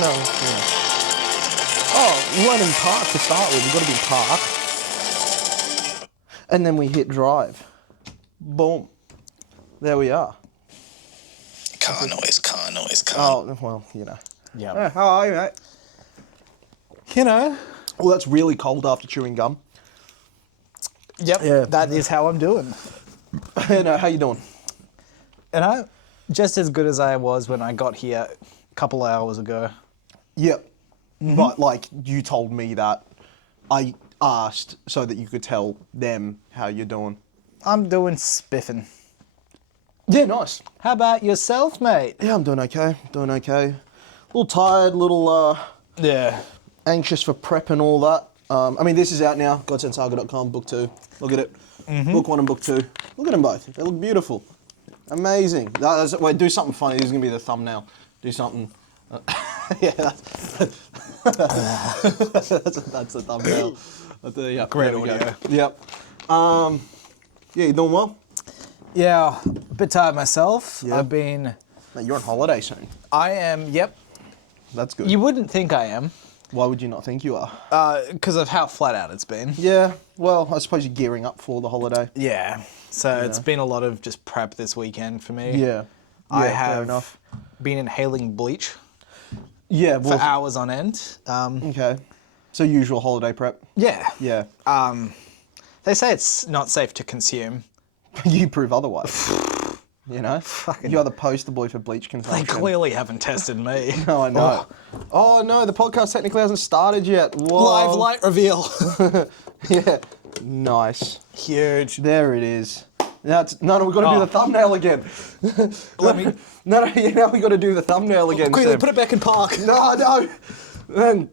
No, yeah. Oh, we weren't in park to start with. We've got to be park. And then we hit drive. Boom. There we are. Car noise. Oh, well, you know. Yeah. How are you, mate? You know. Well, that's really cold after chewing gum. Yep. Yeah. That is how I'm doing. You know, how you doing? And I, just as good as I was when I got here a couple of hours ago. Yep. But, like, you told me that I asked so that you could tell them how you're doing. I'm doing spiffing. Yeah, nice. How about yourself, mate? Yeah, I'm doing okay. A little tired, Yeah. anxious for prep and all that. I mean, this is out now. GodSendSaga.com, book 2. Look at it. Book 1 and book 2. Look at them both. They look beautiful. Amazing. Wait, do something funny. This is going to be the thumbnail. Do something. Yeah, that's the thumbnail. Yeah, Great there we go. audio. Yep. Yeah, you doing well? Yeah, a bit tired myself. Yeah. Mate, You're on holiday soon. I am, yep. That's good. You wouldn't think I am, Why would you not think you are? because of how flat out it's been. Yeah, well, I suppose you're gearing up for the holiday. Yeah. So it's been a lot of just prep this weekend for me. Yeah. I fair have enough. been inhaling bleach Yeah, for well, hours on end. okay. So usual holiday prep. Yeah. Yeah. They say it's not safe to consume. You prove otherwise. You know? You're the poster boy for bleach They consumption. clearly haven't tested me. No, I know. Oh, no, the podcast technically hasn't started yet. Whoa. Live light reveal. Yeah. Nice. Huge. There it is. Now, we've got to do the thumbnail again. Let me No, now we've got to do the thumbnail again. quickly Sam. put it back in park. No. Then,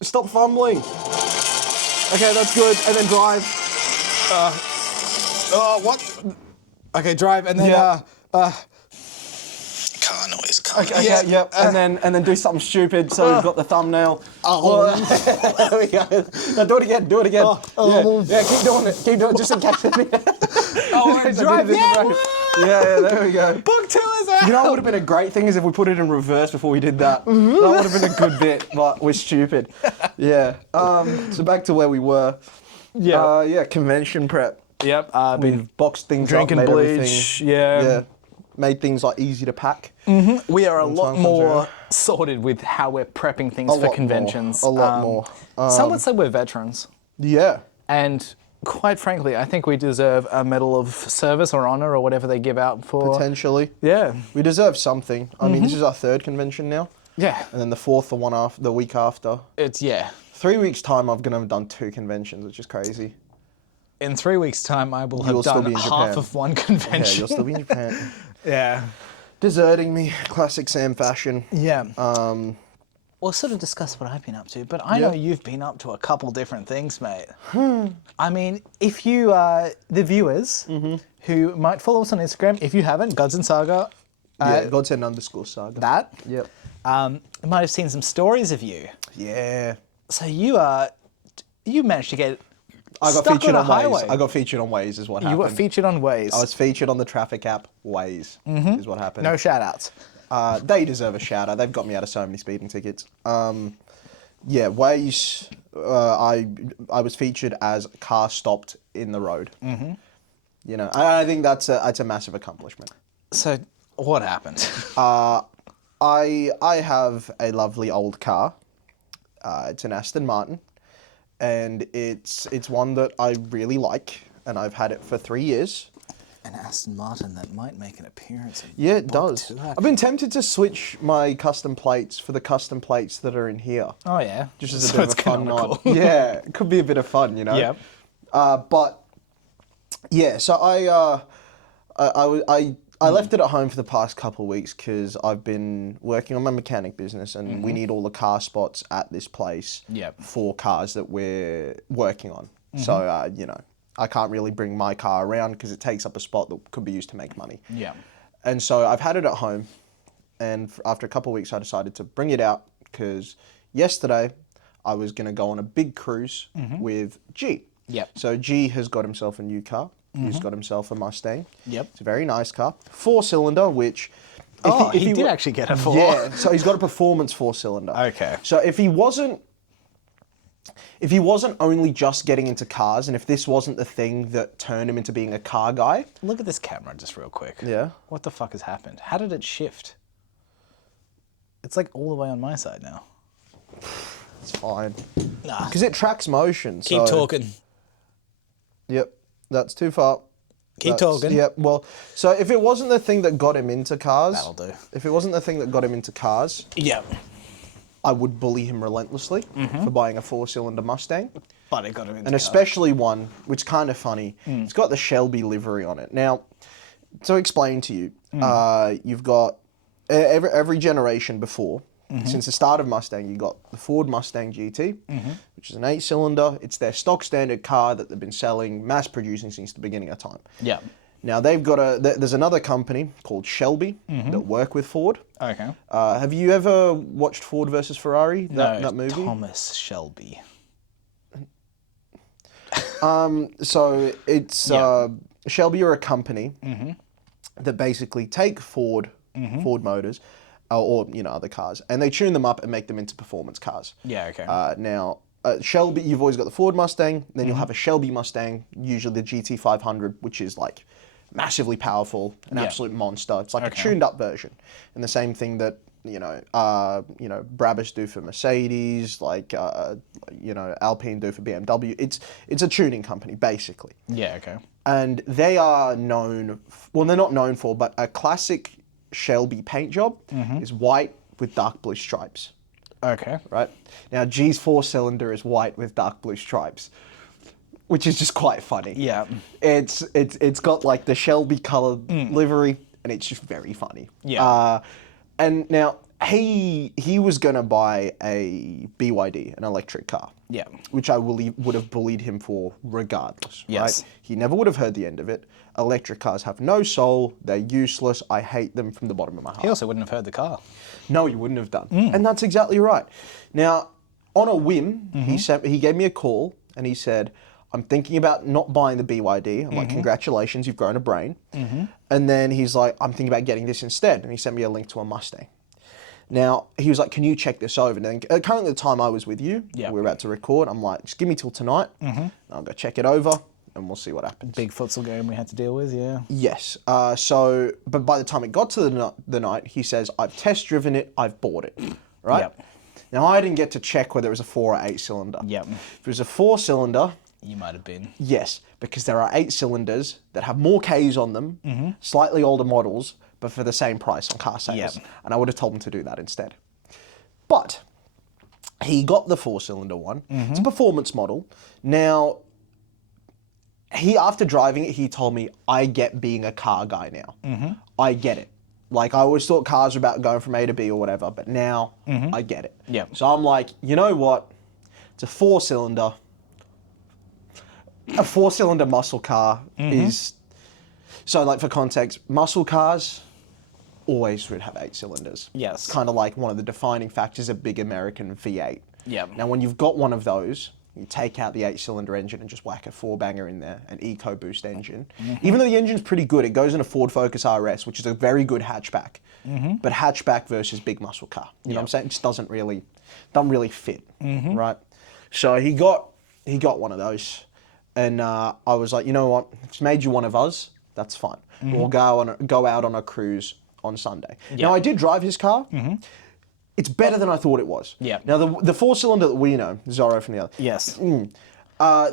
stop fumbling. Okay, that's good. And then drive. What? Okay, drive and then Yeah. Car noise. Okay, Yeah. yep. And then do something stupid so we've got the thumbnail. There we go. Now do it again. Yeah, keep doing it. Just in case. drive. Yeah, there we go. Book 2 is out. You know what would have been a great thing is if we put it in reverse before we did that. That would have been a good bit, but we're stupid. Yeah. So back to where we were. Yeah, convention prep. Yep. We've boxed things drinking up, made bleach. everything. Yeah. Made things like easy to pack. We are a lot time comes more around. sorted with how we're prepping things A for lot conventions. more. A lot more. Some would say we're veterans. Yeah. And quite frankly, I think we deserve a medal of service or honor or whatever they give out for. Potentially. Yeah. We deserve something. I mean, this is our 3rd convention now. Yeah. And then the 4th, the week after. It's, yeah. 3 weeks' time, I'm going to have done 2 conventions, which is crazy. In 3 weeks' time, I will You'll have still done be in half Japan. of one Yeah, convention. you'll still be in Japan. Yeah. Deserting me. Classic Sam fashion. Yeah. We'll sort of discuss what I've been up to, but I know you've been up to a couple different things, mate. I mean, if you, the viewers who might follow us on Instagram, if you haven't, Gods and Saga, Godsend_saga. that, Yep. might have seen some stories of you. Yeah. So you managed to get I got stuck featured on a on Waze. highway. I got featured on Waze is what happened. You were featured on Waze. I was featured on the traffic app Waze is what happened. No shout outs. They deserve a shout out. They've got me out of so many speeding tickets. Yeah, Waze, I was featured as car stopped in the road. You know, I think that's a massive accomplishment. So what happened? I have a lovely old car. It's an Aston Martin, and it's one that I really like, and I've had it for 3 years. An Aston Martin that might make an appearance. Yeah, it does. I've been tempted to switch my custom plates for the custom plates that are in here. Oh yeah, Just as a bit of a fun nod. Yeah, it could be a bit of fun, you know. Yeah. But yeah, so I left it at home for the past couple of weeks because I've been working on my mechanic business, and we need all the car spots at this place for cars that we're working on. So you know, I can't really bring my car around because it takes up a spot that could be used to make money. Yeah. And so I've had it at home, and after a couple of weeks I decided to bring it out because yesterday I was going to go on a big cruise with G. Yep. So G has got himself a new car. He's got himself a Mustang. Yep. It's a very nice car. 4-cylinder, which he did actually get a 4. Yeah, so he's got a performance 4-cylinder. Okay. So if he wasn't only just getting into cars, and if this wasn't the thing that turned him into being a car guy. Look at this camera just real quick. Yeah. What the fuck has happened? How did it shift? It's like all the way on my side now. It's fine. Nah. Because it tracks motion. Keep talking. Yep, that's too far. Keep talking. Yep, well, so if it wasn't the thing that got him into cars. That'll do. If it wasn't the thing that got him into cars. Yeah. I would bully him relentlessly for buying a 4-cylinder Mustang. But it got him into And especially one, which is kind of funny, it's got the Shelby livery on it. Now, to explain to you, you've got every generation before, since the start of Mustang, you got the Ford Mustang GT, which is an 8-cylinder. It's their stock standard car that they've been selling, mass producing since the beginning of time. Yeah. Now, they've got there's another company called Shelby that work with Ford. Okay. Have you ever watched Ford versus Ferrari, that movie? Thomas Shelby. So it's Shelby are a company that basically take Ford Motors or other cars, and they tune them up and make them into performance cars. Yeah, okay. Now, Shelby, you've always got the Ford Mustang, then you'll have a Shelby Mustang, usually the GT500, which is like massively powerful, an absolute monster. It's like a tuned up version. And the same thing that, Brabus do for Mercedes, Alpine do for BMW. It's a tuning company, basically. Yeah, okay. And they are known, they're not known for, but a classic Shelby paint job is white with dark blue stripes. Okay. Right? Now, G's 4-cylinder is white with dark blue stripes, which is just quite funny. Yeah. It's got like the Shelby colored livery, and it's just very funny. Yeah. And now he was gonna buy a BYD, an electric car. Yeah. Which I would have bullied him for regardless. Yes. Right? He never would have heard the end of it. Electric cars have no soul. They're useless. I hate them from the bottom of my heart. He also wouldn't have heard the car. No, you wouldn't have done. And that's exactly right. Now, on a whim, he gave me a call and he said, I'm thinking about not buying the BYD. I'm like, congratulations, you've grown a brain. And then he's like, I'm thinking about getting this instead. And he sent me a link to a Mustang. Now, he was like, can you check this over? And then, currently the time I was with you, we were about to record, I'm like, just give me till tonight. I'll go check it over and we'll see what happens. Big futsal game we had to deal with, yeah. Yes. But by the time it got to the night, he says, I've test driven it, I've bought it. Right? Yep. Now, I didn't get to check whether it was a 4 or 8-cylinder. Yep. If it was a 4-cylinder... You might have been. Yes, because there are 8-cylinders that have more Ks on them, slightly older models, but for the same price on car sales. Yep. And I would have told him to do that instead. But he got the 4-cylinder one. It's a performance model. Now, after driving it, he told me, I get being a car guy now. I get it. Like, I always thought cars were about going from A to B or whatever, but now I get it. Yep. So I'm like, you know what? It's a 4-cylinder. A 4-cylinder muscle car is... So, like, for context, muscle cars always would have 8 cylinders. Yes. Kind of like one of the defining factors of big American V8. Yeah. Now, when you've got one of those, you take out the 8-cylinder engine and just whack a 4-banger in there, an EcoBoost engine. Even though the engine's pretty good, it goes in a Ford Focus RS, which is a very good hatchback. But hatchback versus big muscle car. You know what I'm saying? It just doesn't really fit, right? So he got one of those. And I was like, you know what? It's made you one of us. That's fine. We'll go out on a cruise on Sunday. Now, I did drive his car. It's better than I thought it was. Yeah. Now, the 4-cylinder that we know, Zorro from the other. Yes.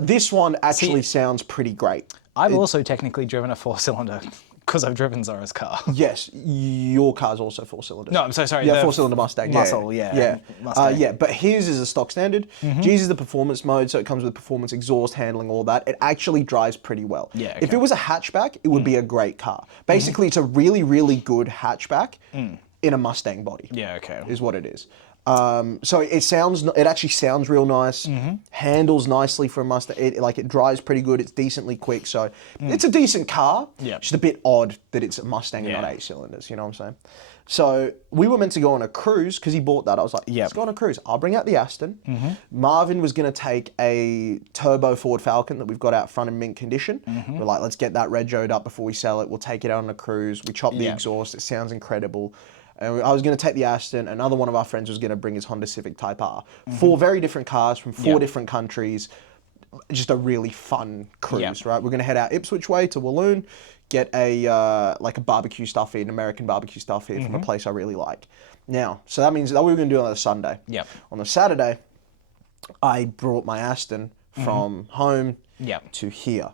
This one actually sounds pretty great. I've also technically driven a 4-cylinder because I've driven Zora's car. Yes, your car's also 4-cylinder. No, I'm so sorry. Yeah, 4-cylinder Mustang. Muscle, yeah. Mustang. But his is a stock standard. G's is the performance mode, so it comes with performance, exhaust handling, all that. It actually drives pretty well. Yeah, If it was a hatchback, it would be a great car. Basically, it's a really, really good hatchback in a Mustang body. Yeah, okay. Is what it is. So it actually sounds real nice. Handles nicely for a Mustang. It dries pretty good. It's decently quick. So it's a decent car. Yeah. Just a bit odd that it's a Mustang and not 8 cylinders. You know what I'm saying? So we were meant to go on a cruise because he bought that. I was like, let's go on a cruise. I'll bring out the Aston. Marvin was going to take a turbo Ford Falcon that we've got out front in mint condition. We're like, let's get that regoed up before we sell it. We'll take it out on a cruise. We chop the exhaust. It sounds incredible. And I was going to take the Aston. Another one of our friends was going to bring his Honda Civic Type R. 4 very different cars from 4 different countries. Just a really fun cruise, right? We're going to head out Ipswich way to Walloon, get a barbecue stuff in, American barbecue stuff here from a place I really like. Now, so that means that we were going to do it on a Sunday. Yep. On the Saturday, I brought my Aston from home to here.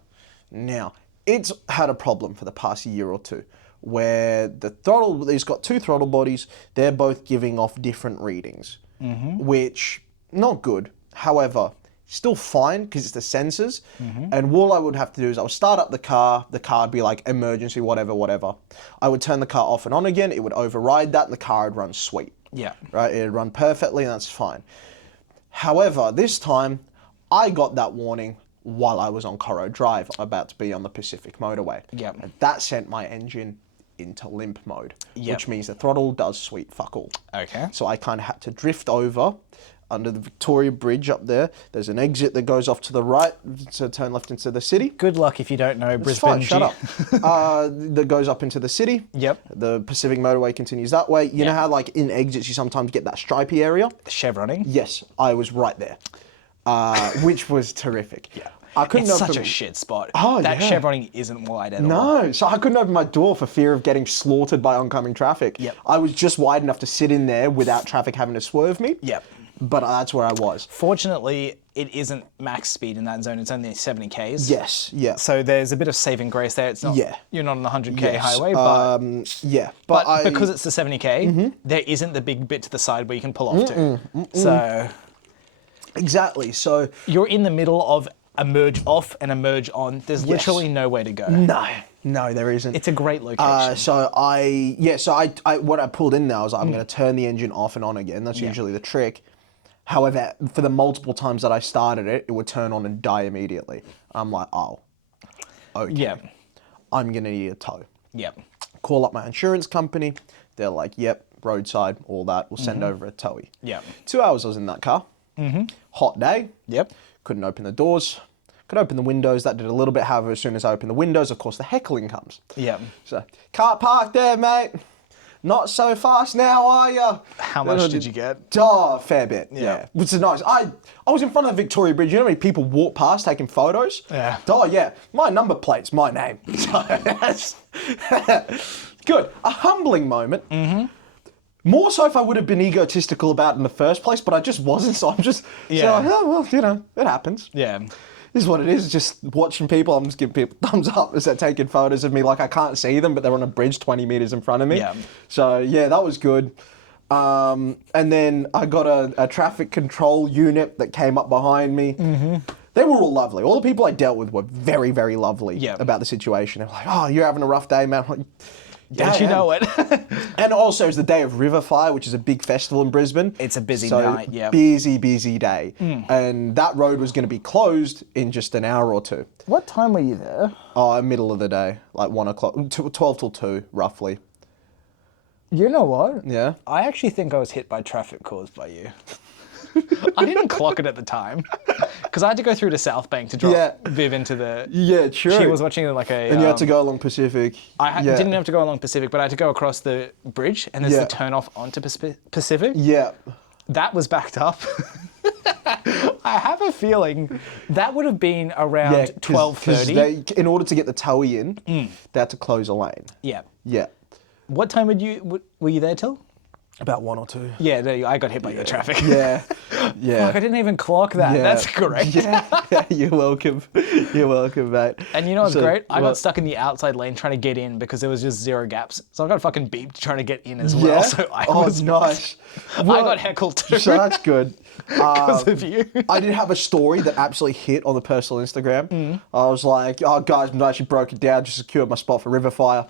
Now, it's had a problem for the past year or two, where it's got 2 throttle bodies. They're both giving off different readings, which, not good. However, still fine because it's the sensors. And all I would have to do is I would start up the car would be like emergency, whatever. I would turn the car off and on again. It would override that and the car would run sweet. Yeah. Right? It'd run perfectly and that's fine. However, this time I got that warning while I was on Corro Drive, about to be on the Pacific Motorway. Yep. And that sent my engine into limp mode, which means the throttle does sweet fuck all. Okay. So I kind of had to drift over under the Victoria Bridge up there. There's an exit that goes off to the right to turn left into the city. Good luck if you don't know It's Brisbane. fine, shut up. That goes up into the city. Yep. The Pacific Motorway continues that way. You know how like in exits you sometimes get that stripy area? The chevroning? Yes, I was right there, which was terrific. Yeah. I couldn't It's open such a shit spot. Oh, that yeah. chevroning isn't wide at all. No, so I couldn't open my door for fear of getting slaughtered by oncoming traffic. Yep. I was just wide enough to sit in there without traffic having to swerve me. Yep. But that's where I was. Fortunately, it isn't max speed in that zone. It's only 70 Ks. Yes, yeah. So there's a bit of saving grace there. It's not. Yeah. You're not on the 100K Yes, highway, but yeah. but because it's the 70K, there isn't the big bit to the side where you can pull off to. So Exactly, so... you're in the middle of a merge off and a merge on. There's literally nowhere to go. No, there isn't. It's a great location. So what I pulled in now was I'm going to turn the engine off and on again. That's usually the trick. However, for the multiple times that I started it, it would turn on and die immediately. I'm like, oh, okay. Yeah. I'm going to need a tow. Yep. Call up my insurance company. They're like, yep, roadside, all that. We'll send over a towie. Yep. 2 hours I was in that car. Hot day. Yep. Couldn't open the doors. Could open the windows. That did a little bit. However, as soon as I open the windows, of course, the heckling comes. Yep. So, car parked there, mate. Not so fast now, are ya? How much did you get? Oh, fair bit. Yeah. Which is nice. I was in front of the Victoria Bridge. You know how many people walk past taking photos? Yeah. Oh, yeah. My number plate's my name. So that's good. A humbling moment. More so if I would have been egotistical about it in the first place, but I just wasn't. So I'm just, oh, well, it happens. Yeah. This is what it is, just watching people. I'm just giving people thumbs up as they're taking photos of me. Like, I can't see them, but they're on a bridge 20 meters in front of me. Yeah. So, yeah, that was good. And then I got a traffic control unit that came up behind me. They were all lovely. All the people I dealt with were very, very lovely about the situation. They're like, oh, you're having a rough day, man. I'm like, Don't you know it? And also it's the day of River Fire, which is a big festival in Brisbane. It's a busy night, yeah. Busy day. And that road was going to be closed in just an hour or two. What time were you there? Oh, middle of the day, like 1 o'clock, 12 till 2, roughly. You know what? Yeah? I actually think I was hit by traffic caused by you. I didn't clock it at the time because I had to go through to South Bank to drop Viv into the. Yeah, true. She was watching like a. And you had to go along Pacific. I didn't have to go along Pacific, but I had to go across the bridge, and there's the turn off onto Pacific. Yeah. That was backed up. I have a feeling that would have been around 12:30. In order to get the towie in, they had to close a lane. Yeah. Yeah. What time were you there till? About 1 or 2. Yeah, there you go. I got hit by the traffic. Yeah. Fuck, I didn't even clock that. Yeah. That's great. Yeah, you're welcome. You're welcome, mate. And you know what's great? I got stuck in the outside lane trying to get in because there was just 0 gaps. So I got fucking beeped trying to get in as well. Yeah? So I was nice. I got heckled too. So that's good. Because of you. I did have a story that absolutely hit on the personal Instagram. I was like, oh, guys, I actually broke it down, just secured my spot for River Fire.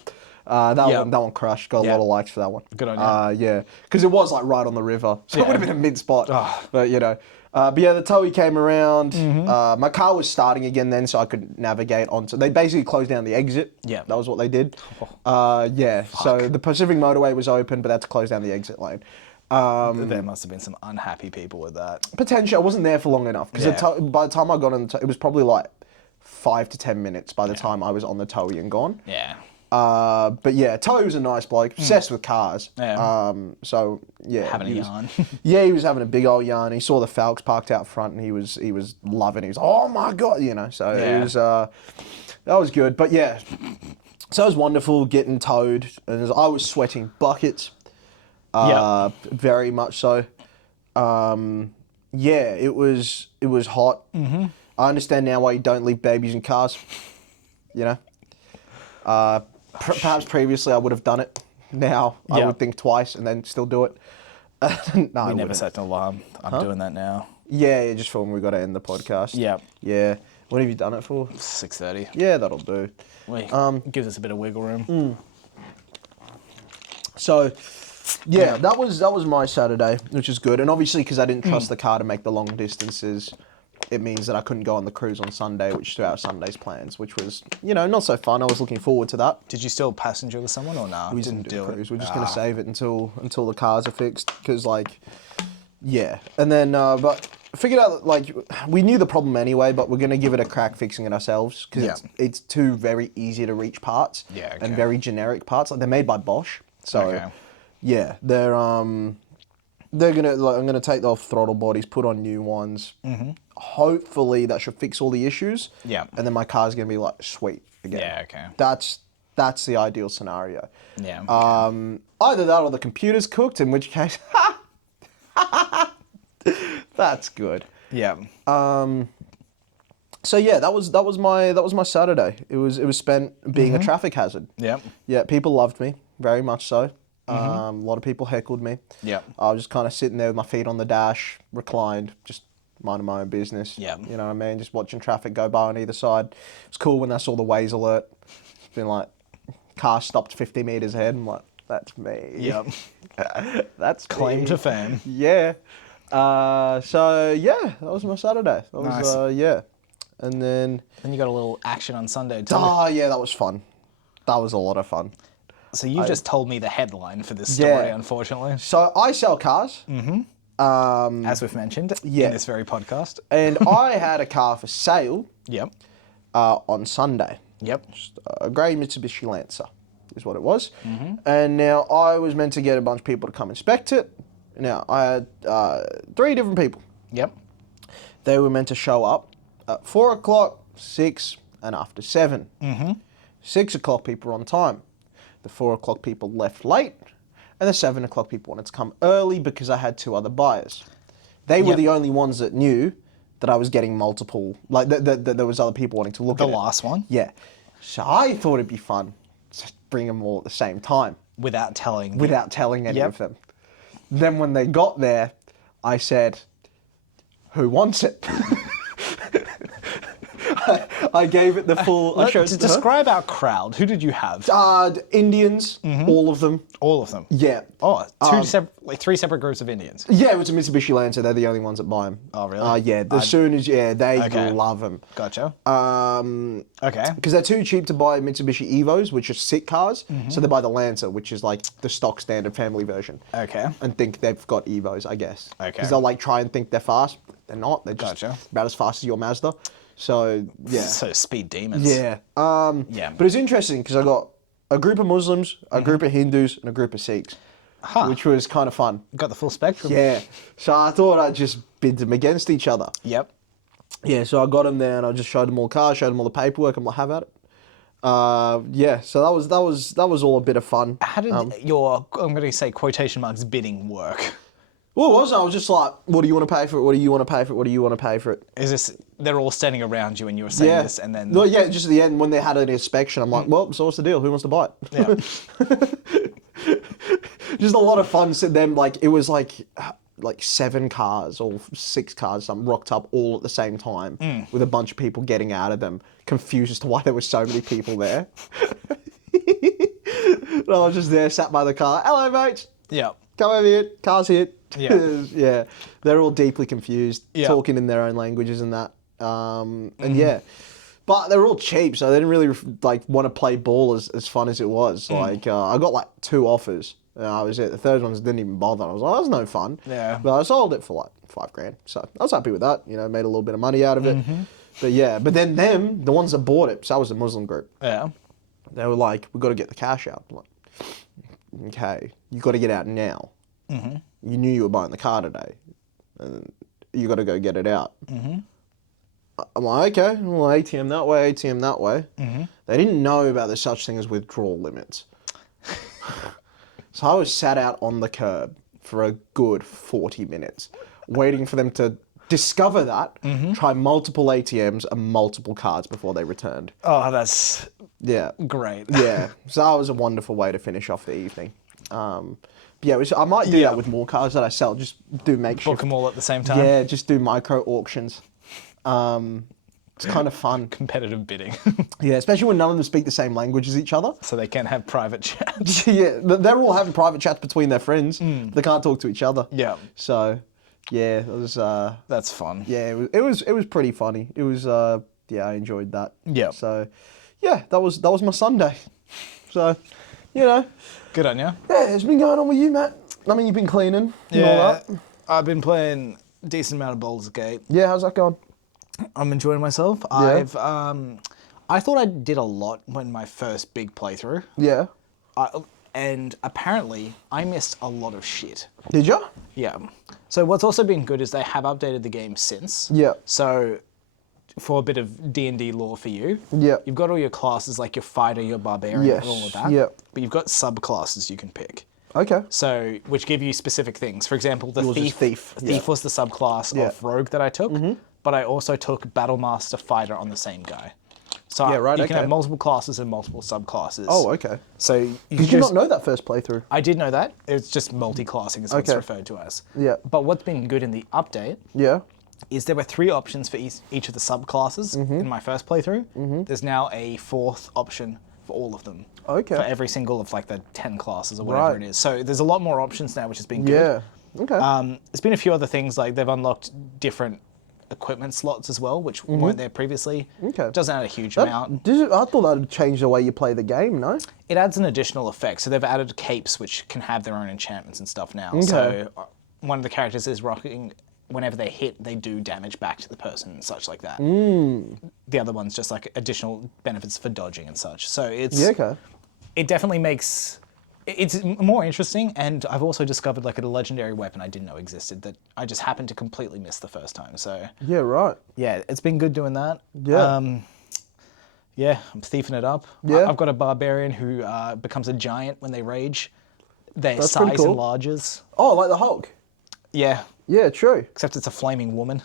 That one crushed. Got a lot of likes for that one. Good on you. Yeah, because it was like right on the river, so it would have been a mid spot. But but yeah, the towie came around. My car was starting again then, so I could navigate onto. They basically closed down the exit. Yeah, that was what they did. So the Pacific Motorway was open, but that's closed down the exit lane. There must have been some unhappy people with that. Potentially, I wasn't there for long enough because by the time I got on the it was probably like 5 to 10 minutes by the time I was on the towie and gone. Yeah. But yeah, Towie was a nice bloke, obsessed with cars. Yeah. So yeah, Having a yarn. Yeah, he was having a big old yarn. He saw the Falcons parked out front, and he was loving it. He was oh my god, So it was that was good. But yeah, so it was wonderful getting towed, and I was sweating buckets. Very much so. It was hot. Mm-hmm. I understand now why you don't leave babies in cars. Perhaps previously I would have done it. Now I would think twice and then still do it. No, we never set an alarm. I'm doing that now. Yeah, just for when we got to end the podcast. Yeah. Yeah. What have you done it for? 6:30. Yeah, that'll do. Gives us a bit of wiggle room. So, yeah, that was my Saturday, which is good. And obviously, because I didn't trust the car to make the long distances, it means that I couldn't go on the cruise on Sunday, which threw out Sunday's plans, which was, not so fun. I was looking forward to that. Did you still passenger with someone or no? We didn't do the cruise. We're just going to save it until the cars are fixed, because, And then, but figured out, we knew the problem anyway, but we're going to give it a crack fixing it ourselves, because it's two very easy to reach parts and very generic parts. They're made by Bosch. So, yeah, they're gonna I'm gonna take the off throttle bodies, put on new ones. Mm-hmm. Hopefully that should fix all the issues. Yeah, and then my car's gonna be sweet again. Yeah, okay. That's the ideal scenario. Yeah. Either that or the computer's cooked, in which case, that's good. Yeah. So yeah, that was my Saturday. It was spent being a traffic hazard. Yeah. Yeah, people loved me very much so. A lot of people heckled me. Yeah. I was just kind of sitting there with my feet on the dash, reclined, just minding my own business. Yeah. You know what I mean? Just watching traffic go by on either side. It was cool when I saw the Waze alert. It's been car stopped 50 meters ahead. I'm like, that's me. Yep. That's claim me. to fame. Yeah. So yeah, that was my Saturday. That was And then you got a little action on Sunday too. Oh yeah, that was fun. That was a lot of fun. So you just told me the headline for this story, unfortunately. So I sell cars. Mm-hmm. As we've mentioned in this very podcast. And I had a car for sale. Yep. On Sunday. Yep. Just a grey Mitsubishi Lancer is what it was. Mm-hmm. And now I was meant to get a bunch of people to come inspect it. Now I had 3 different people. Yep. They were meant to show up at 4 o'clock, 6, and after 7. Mm-hmm. 6 o'clock people were on time. The 4 o'clock people left late, and the 7 o'clock people wanted to come early because I had 2 other buyers. They were the only ones that knew that I was getting multiple, that there was other people wanting to look at it. The last one? Yeah. So I thought it'd be fun to bring them all at the same time. Without telling any of them. Then when they got there, I said, who wants it? I gave it the full... Describe our crowd. Who did you have? Indians, all of them. All of them? Yeah. Oh, 3 separate groups of Indians? Yeah, it was a Mitsubishi Lancer. They're the only ones that buy them. Oh, really? Yeah, they love them. Gotcha. Okay. Because they're too cheap to buy Mitsubishi Evos, which are sick cars. So they buy the Lancer, which is the stock standard family version. Okay. And think they've got Evos, I guess. Okay. Because they'll try and think they're fast. They're not. They're just about as fast as your Mazda. So, yeah. So speed demons. Yeah. But it's interesting because I got a group of Muslims, a group of Hindus, and a group of Sikhs, which was kind of fun. Got the full spectrum. Yeah. So I thought I'd just bid them against each other. Yep. Yeah, so I got them there and I just showed them all the cars, showed them all the paperwork. I'm like, have at it. So that was all a bit of fun. How did your, I'm going to say quotation marks, bidding work? Well, it wasn't. I was just like, what do you want to pay for it? What do you want to pay for it? What do you want to pay for it? Is this, they're all standing around you and you were saying this and then... Well, yeah, just at the end when they had an inspection, I'm like, well, so what's the deal? Who wants to buy it? Yeah. Just a lot of fun. So them, it was like 7 cars or 6 cars, rocked up all at the same time with a bunch of people getting out of them, confused as to why there were so many people there. I was just there, sat by the car. Hello, mate. Yeah. Come over here. Car's here. Yeah. Yeah. They're all deeply confused, Yeah. talking in their own languages and that. And yeah. But they were all cheap, so they didn't really want to play ball as fun as it was. I got 2 offers. And I was it. The third ones didn't even bother. I was like, that was no fun. Yeah. But I sold it for $5,000. So I was happy with that. Made a little bit of money out of it. But yeah, but then the ones that bought it, so I was a Muslim group. Yeah. They were like, we got to get the cash out. I'm like, okay, you got to get out now. You knew you were buying the car today. And you got to go get it out. I'm like, okay, well, ATM that way, ATM that way. They didn't know about the such thing as withdrawal limits. So I was sat out on the curb for a good 40 minutes, waiting for them to discover that, try multiple ATMs and multiple cards before they returned. Oh, that's great. Yeah. So that was a wonderful way to finish off the evening. Yeah, I might do that with more cars that I sell. Just do makeshift. Book them all at the same time. Yeah, just do micro auctions. It's kind of fun. Competitive bidding. Yeah, especially when none of them speak the same language as each other. So they can have private chats. Yeah, they're all having private chats between their friends. They can't talk to each other. Yeah. So, yeah, it was. That's fun. Yeah, it was pretty funny. It was. Yeah, I enjoyed that. Yeah. So, yeah, that was my Sunday. So, Good on you. yeah, it's been going on with you, Matt. I mean, you've been cleaning and all that. I've been playing a decent amount of Baldur's Gate. Yeah, how's that going? I'm enjoying myself. Yeah. I thought I did a lot when my first big playthrough. Yeah. And apparently I missed a lot of shit. Did you? Yeah. So what's also been good is they have updated the game since. Yeah. So for a bit of D&D lore for you. Yeah. You've got all your classes like your fighter, your barbarian, Yes. and all of that. Yeah. But you've got subclasses you can pick. Okay. So, which give you specific things. For example, the Yours is thief. thief. Yeah. Was the subclass Yeah. of rogue that I took, but I also took battlemaster fighter on the same guy. So Yeah, right, you can okay. have multiple classes and multiple subclasses. Oh, okay. So you Did you not know that first playthrough? I did know that. It's just multi-classing is what it's Okay. referred to as. Yeah. But what's been good in the update Yeah. is there were 3 options for each of the subclasses in my first playthrough. There's now a 4th option for all of them. Okay. For every single of like the 10 classes or whatever Right. it is. So there's a lot more options now, which has been good. Yeah. Okay. There's been a few other things, like they've unlocked different equipment slots as well, which weren't there previously. Okay. Doesn't add a huge amount. I thought that would change the way you play the game, no? It adds an additional effect. So they've added capes, which can have their own enchantments and stuff now. Okay. So one of the characters is rocking, whenever they hit, they do damage back to the person and such like that. The other one's just like additional benefits for dodging and such. So it's... Yeah, okay. It definitely makes... It's more interesting, and I've also discovered like a legendary weapon I didn't know existed that I just happened to completely miss the first time. So Yeah, right. yeah, it's been good doing that. Yeah. Yeah, I'm thieving it up. Yeah. I've got a barbarian who becomes a giant when they rage. Their That's pretty size cool. enlarges. Oh, like the Hulk. Yeah, Yeah, true. except it's a flaming woman.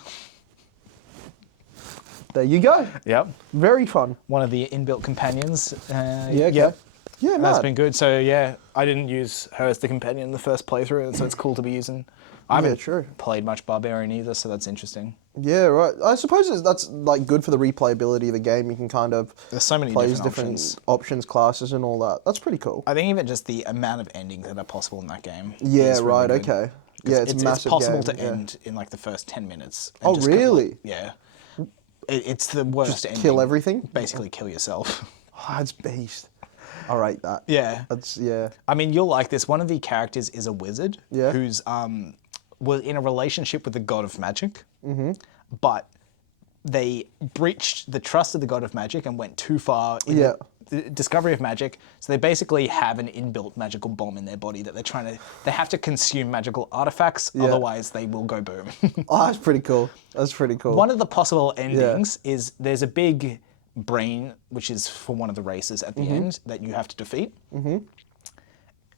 There you go. Yep. Very fun. One of the inbuilt companions. Yeah, okay. Yep. Yeah, That's mad. been good. So yeah, I didn't use her as the companion in the first playthrough, and so it's cool to be using. I haven't true. played much barbarian either, so that's interesting. Yeah, right. I suppose that's like good for the replayability of the game. You can kind of There's so many play different options, classes, and all that. That's pretty cool. I think even just the amount of endings that are possible in that game. Yeah, is really right. good. Okay. Yeah, it's a massive It's possible game, to yeah. end in like the first 10 minutes. Oh, just really? Yeah. It's the worst Just ending. kill everything? Basically, kill yourself. Oh, that's beast. I rate that. Yeah. That's yeah. I mean, you'll like this. One of the characters is a wizard Yeah. who's was in a relationship with the god of magic, but they breached the trust of the god of magic and went too far in Yeah. the discovery of magic. So they basically have an inbuilt magical bomb in their body that they have to consume magical artifacts, otherwise they will go boom. Oh, that's pretty cool. That's pretty cool. One of the possible endings is there's a big brain, which is for one of the races at the end that you have to defeat.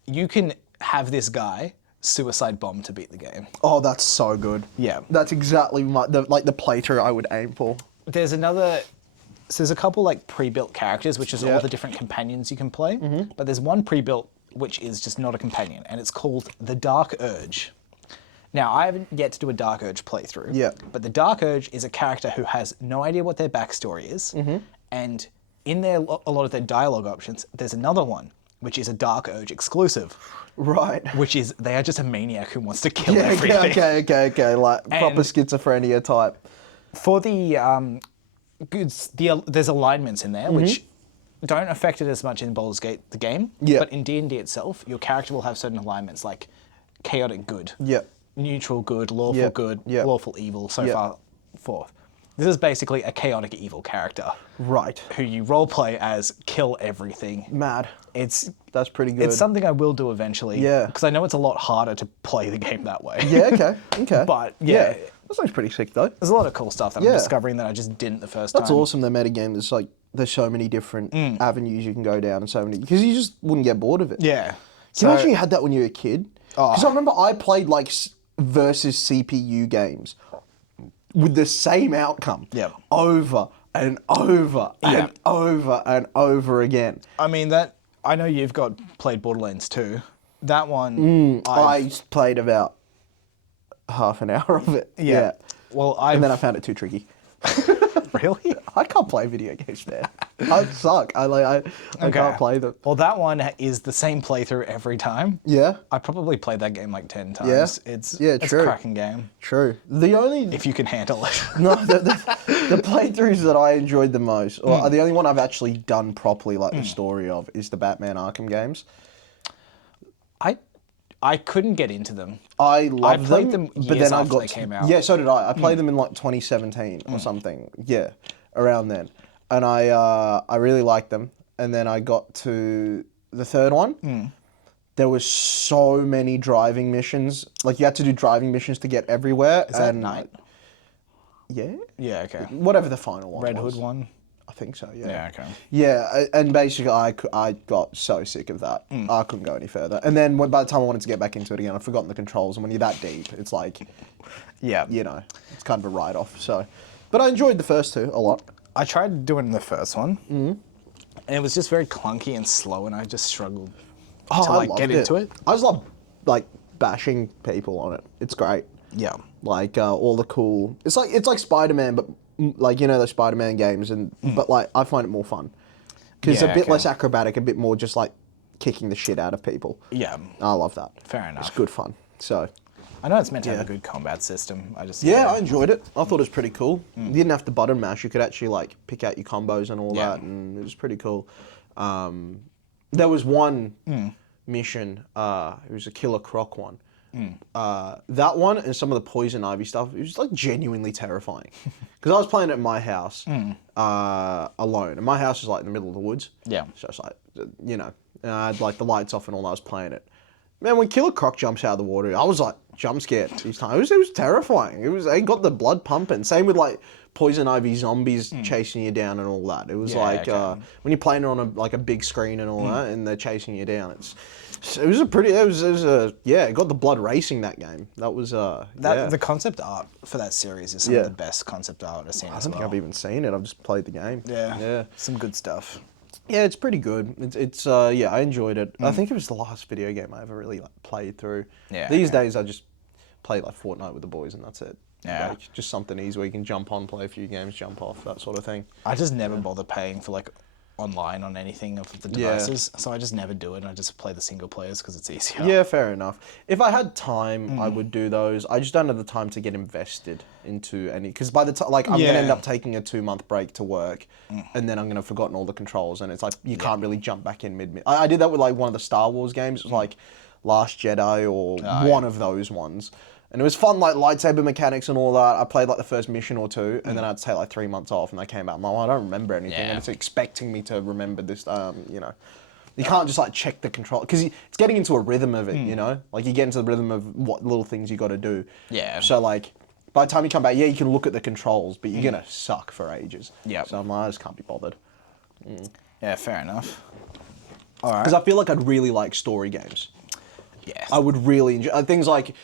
You can have this guy suicide bomb to beat the game. Oh, that's so good. Yeah. That's exactly the playthrough I would aim for. There's there's a couple like pre-built characters, which is Yeah. all the different companions you can play. But there's one pre-built which is just not a companion, and it's called the Dark Urge. Now, I haven't yet to do a Dark Urge playthrough. Yeah. But the Dark Urge is a character who has no idea what their backstory is, and in a lot of their dialogue options, there's another one which is a Dark Urge exclusive. Right. Which is, they are just a maniac who wants to kill everything. Okay. Like proper schizophrenia type. For the goods, there's alignments in there which don't affect it as much in Baldur's Gate, the game. Yeah. But in D&D itself, your character will have certain alignments like chaotic good, neutral good, lawful good, lawful evil, so far forth. This is basically a chaotic evil character. Right. Who you roleplay as kill everything. Mad. That's pretty good. It's something I will do eventually. Yeah. Because I know it's a lot harder to play the game that way. Yeah, okay. But yeah. That sounds pretty sick though. There's a lot of cool stuff that I'm discovering that I just didn't the first time. That's awesome, the metagame. There's so many different avenues you can go down and so many, because you just wouldn't get bored of it. Yeah. Can you imagine you had that when you were a kid? Because I remember I played like versus CPU games with the same outcome over and over and over and over again. I mean, I know you've played Borderlands 2. That one, I played about half an hour of it. Yeah. Well, and then I found it too tricky. Really? I can't play video games, man. I suck. I can't play them. Well, that one is the same playthrough every time. Yeah. I probably played that game like 10 times. Yeah. It's true. a cracking game. True. The only... If you can handle it. No, the playthroughs that I enjoyed the most, or the only one I've actually done properly, like the story of, is the Batman Arkham games. I couldn't get into them. I played them years but then after they came out. Yeah, so did I. I played them in like 2017 or something. Yeah, around then. And I really liked them. And then I got to the third one. There was so many driving missions. Like you had to do driving missions to get everywhere. Is that night? Yeah. Yeah, okay. Whatever the final one Red was. Hood one? I think so, yeah. Yeah, okay. Yeah, and basically I got so sick of that. I couldn't go any further. And then by the time I wanted to get back into it again, I'd forgotten the controls. And when you're that deep, it's like, it's kind of a write-off. So, but I enjoyed the first two a lot. I tried doing the first one, and it was just very clunky and slow, and I just struggled to get into it. I just love bashing people on it. It's great. Yeah. Like all the cool. It's like Spider-Man, but like the Spider-Man games, but like I find it more fun because it's a bit less acrobatic, a bit more just like kicking the shit out of people. Yeah. I love that. Fair enough. It's good fun. So. I know it's meant to have a good combat system. I enjoyed it. I thought it was pretty cool. You didn't have to button mash. You could actually like pick out your combos and all that, and it was pretty cool. There was one mission. It was a Killer Croc one. That one and some of the Poison Ivy stuff, it was like genuinely terrifying. Because I was playing it at my house alone. And my house is like in the middle of the woods. Yeah. So it's like, and I had like the lights off and all. I was playing it. Man, when Killer Croc jumps out of the water, I was like jump scared each time. It was terrifying. It got the blood pumping. Same with like Poison Ivy zombies chasing you down and all that. It was when you're playing it on a big screen and all that, and they're chasing you down. It got the blood racing, that game. That was the concept art for that series is some of the best concept art I've seen as well. I don't think I've even seen it. I've just played the game. Yeah. Some good stuff. Yeah, it's pretty good. It's I enjoyed it. I think it was the last video game I ever really played through. Yeah. These days I just play like Fortnite with the boys and that's it. Yeah. Like, just something easy where you can jump on, play a few games, jump off, that sort of thing. I just never bother paying for like online on anything of the devices, so I just never do it, and I just play the single players because it's easier. Yeah, fair enough. If I had time, I would do those. I just don't have the time to get invested into any, because by the time, like, I'm going to end up taking a 2-month break to work, and then I'm going to have forgotten all the controls, and it's like, you can't really jump back in mid. I did that with like one of the Star Wars games. It was like Last Jedi or one of those ones. And it was fun, like lightsaber mechanics and all that. I played like the first mission or two, and then I had to take like 3 months off, and I came back. I'm like, I don't remember anything, and it's expecting me to remember this. You can't just like check the control, because it's getting into a rhythm of it. Like you get into the rhythm of what little things you got to do. Yeah. So like, by the time you come back, you can look at the controls, but you're gonna suck for ages. Yeah. So I'm like, I just can't be bothered. Yeah, fair enough. All right. Because I feel like I'd really like story games. Yes. I would really enjoy things like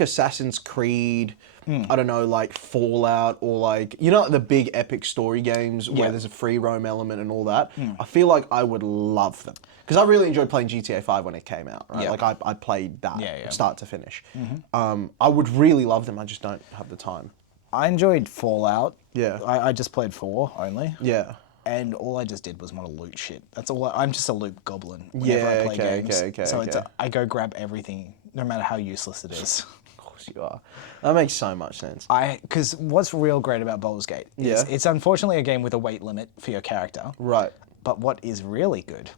Assassin's Creed. I don't know, like Fallout, or like the big epic story games where there's a free roam element and all that. I feel like I would love them because I really enjoyed playing GTA 5 when it came out. Right, like I played that start to finish. I would really love them. I just don't have the time. I enjoyed Fallout. Yeah. I just played 4 only. Yeah. and all I just did was want to loot shit. That's all. I'm just a loot goblin whenever I play games. So I go grab everything, no matter how useless it is. Of course you are. That makes so much sense. Because what's real great about Baldur's Gate is it's unfortunately a game with a weight limit for your character. Right. But what is really good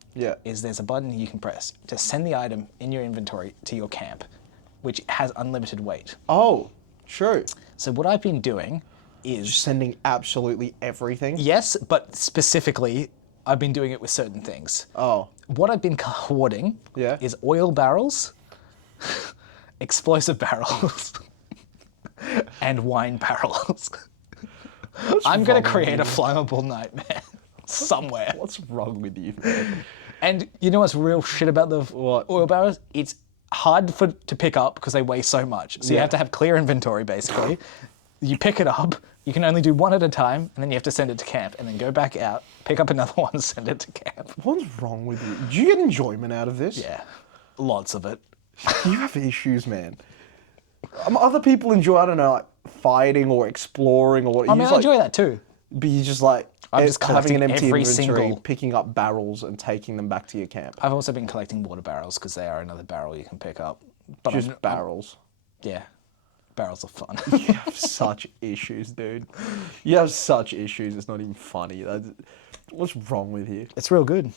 is there's a button you can press to send the item in your inventory to your camp, which has unlimited weight. Oh, true. So what I've been doing is... Just sending absolutely everything? Yes, but specifically, I've been doing it with certain things. Oh. What I've been hoarding is oil barrels, explosive barrels, and wine barrels. I'm going to create a flammable nightmare somewhere. What's wrong with you, man? And you know what's real shit about the oil barrels? It's hard to pick up because they weigh so much. So you have to have clear inventory, basically. You pick it up, you can only do one at a time, and then you have to send it to camp, and then go back out, pick up another one, and send it to camp. What's wrong with you? Do you get enjoyment out of this? Yeah, lots of it. You have issues, man. Other people enjoy, I don't know, like fighting or exploring or what. I mean, I enjoy that too. But you just like... I'm just having an collecting empty every inventory, picking up barrels and taking them back to your camp. I've also been collecting water barrels because they are another barrel you can pick up. But Just barrels. Yeah. Barrels are fun. You have such issues, dude. You have such issues. It's not even funny. What's wrong with you? It's real good.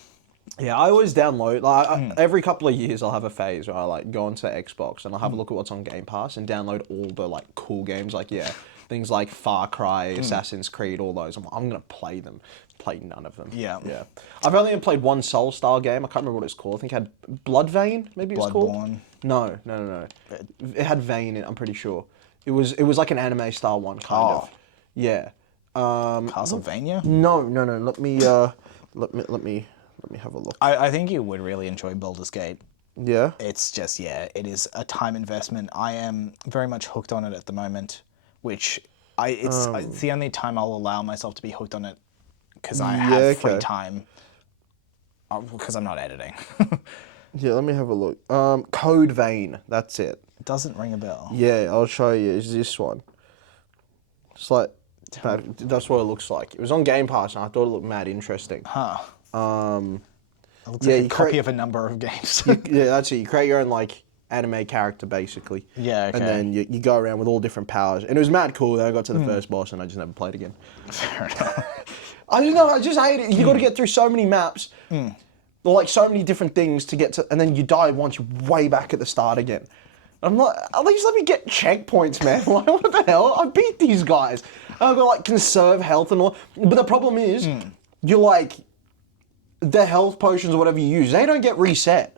Yeah, I always download. Like every couple of years, I'll have a phase where I like go onto Xbox and I'll have a look at what's on Game Pass and download all the like cool games. Like things like Far Cry, Assassin's Creed, all those. I'm gonna play them. Play none of them. Yeah. I've only played one Soul-style game. I can't remember what it's called. I think it had Bloodvein. Maybe it's called. Bloodborne. No. It had Vein in it. I'm pretty sure. It was like an anime style one kind of. Yeah. Castlevania? No. Let me have a look. I think you would really enjoy Baldur's Gate. Yeah. It's just, it is a time investment. I am very much hooked on it at the moment, which it's the only time I'll allow myself to be hooked on it because I have free time because I'm not editing. Yeah, let me have a look. Code Vein, that's it. It doesn't ring a bell. Yeah, I'll show you. It's this one. It's like, that's what it looks like. It was on Game Pass and I thought it looked mad interesting. Huh. It looks yeah, like a copy of a number of games. Yeah, that's it. You create your own like anime character basically. Yeah, okay. And then you go around with all different powers. And it was mad cool. Then I got to the first boss and I just never played again. Fair enough. I just hate it. You got to get through so many maps. Or like so many different things to get to, and then you die once, you're way back at the start again. I'm like, at least let me get checkpoints, man. Like, what the hell? I beat these guys. I've got to like conserve health and all. But the problem is, you're like, the health potions or whatever you use, they don't get reset.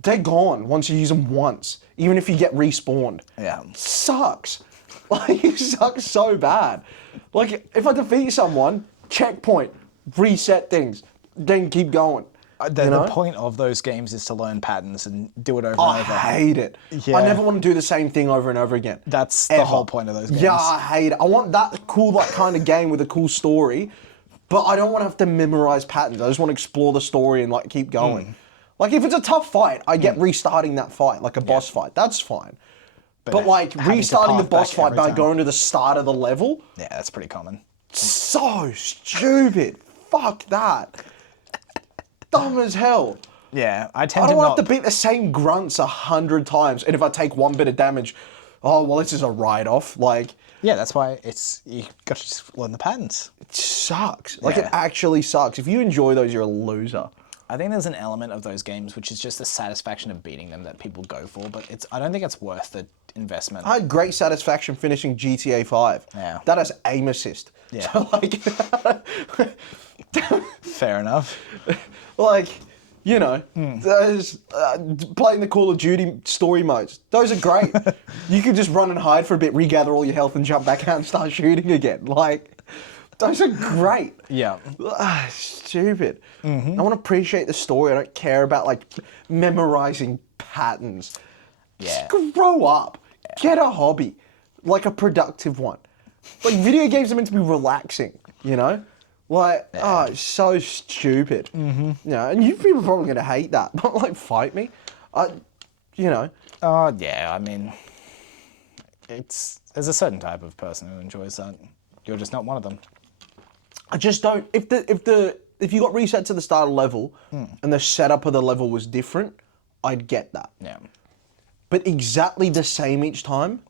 They're gone once you use them once, even if you get respawned. Yeah. Sucks. Like, it sucks so bad. Like, if I defeat someone, checkpoint, reset things, then keep going. The point of those games is to learn patterns and do it over and I over. hate it. Yeah. I never want to do the same thing over and over again. That's the whole point of those games. Yeah, I hate it. I want that cool like kind of game with a cool story, but I don't want to have to memorize patterns. I just want to explore the story and like keep going. Like if it's a tough fight, I get restarting that fight, like a boss fight. That's fine. But like restarting the boss fight by going to the start of the level? Yeah, that's pretty common. So stupid. Fuck that. Dumb as hell. Yeah, I don't want to have to beat the same grunts 100 times, and if I take one bit of damage, oh well, this is a write-off. Like, yeah, that's why you got to just learn the patterns. It sucks. Like, it actually sucks. If you enjoy those, you're a loser. I think there's an element of those games which is just the satisfaction of beating them that people go for, but I don't think it's worth the investment. I had great satisfaction finishing GTA 5. Yeah. That has aim assist. Yeah. So, like, fair enough. Like, you know, those, playing the Call of Duty story modes, those are great. You can just run and hide for a bit, regather all your health and jump back out and start shooting again. Like, those are great. Yeah. Stupid. I want to appreciate the story. I don't care about, like, memorizing patterns. Yeah. Just grow up. Get a hobby. Like a productive one. Like, video games are meant to be relaxing, you know? Like, it's so stupid. You know, and you people are probably going to hate that, but like, fight me. You know. Yeah, I mean, there's a certain type of person who enjoys that. You're just not one of them. I just don't. If you got reset to the start of the level and the setup of the level was different, I'd get that. Yeah. But exactly the same each time.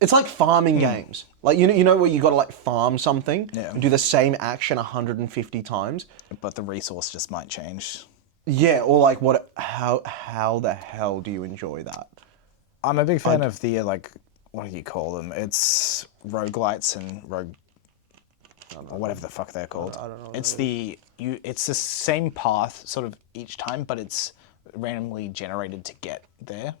It's like farming games. Like you know where you got to like farm something and do the same action 150 times. But the resource just might change. Yeah, or like how the hell do you enjoy that? I'm a big fan of the what do you call them? It's roguelites and or whatever the fuck they're called. I don't know. It's it's the same path sort of each time, but it's randomly generated to get there.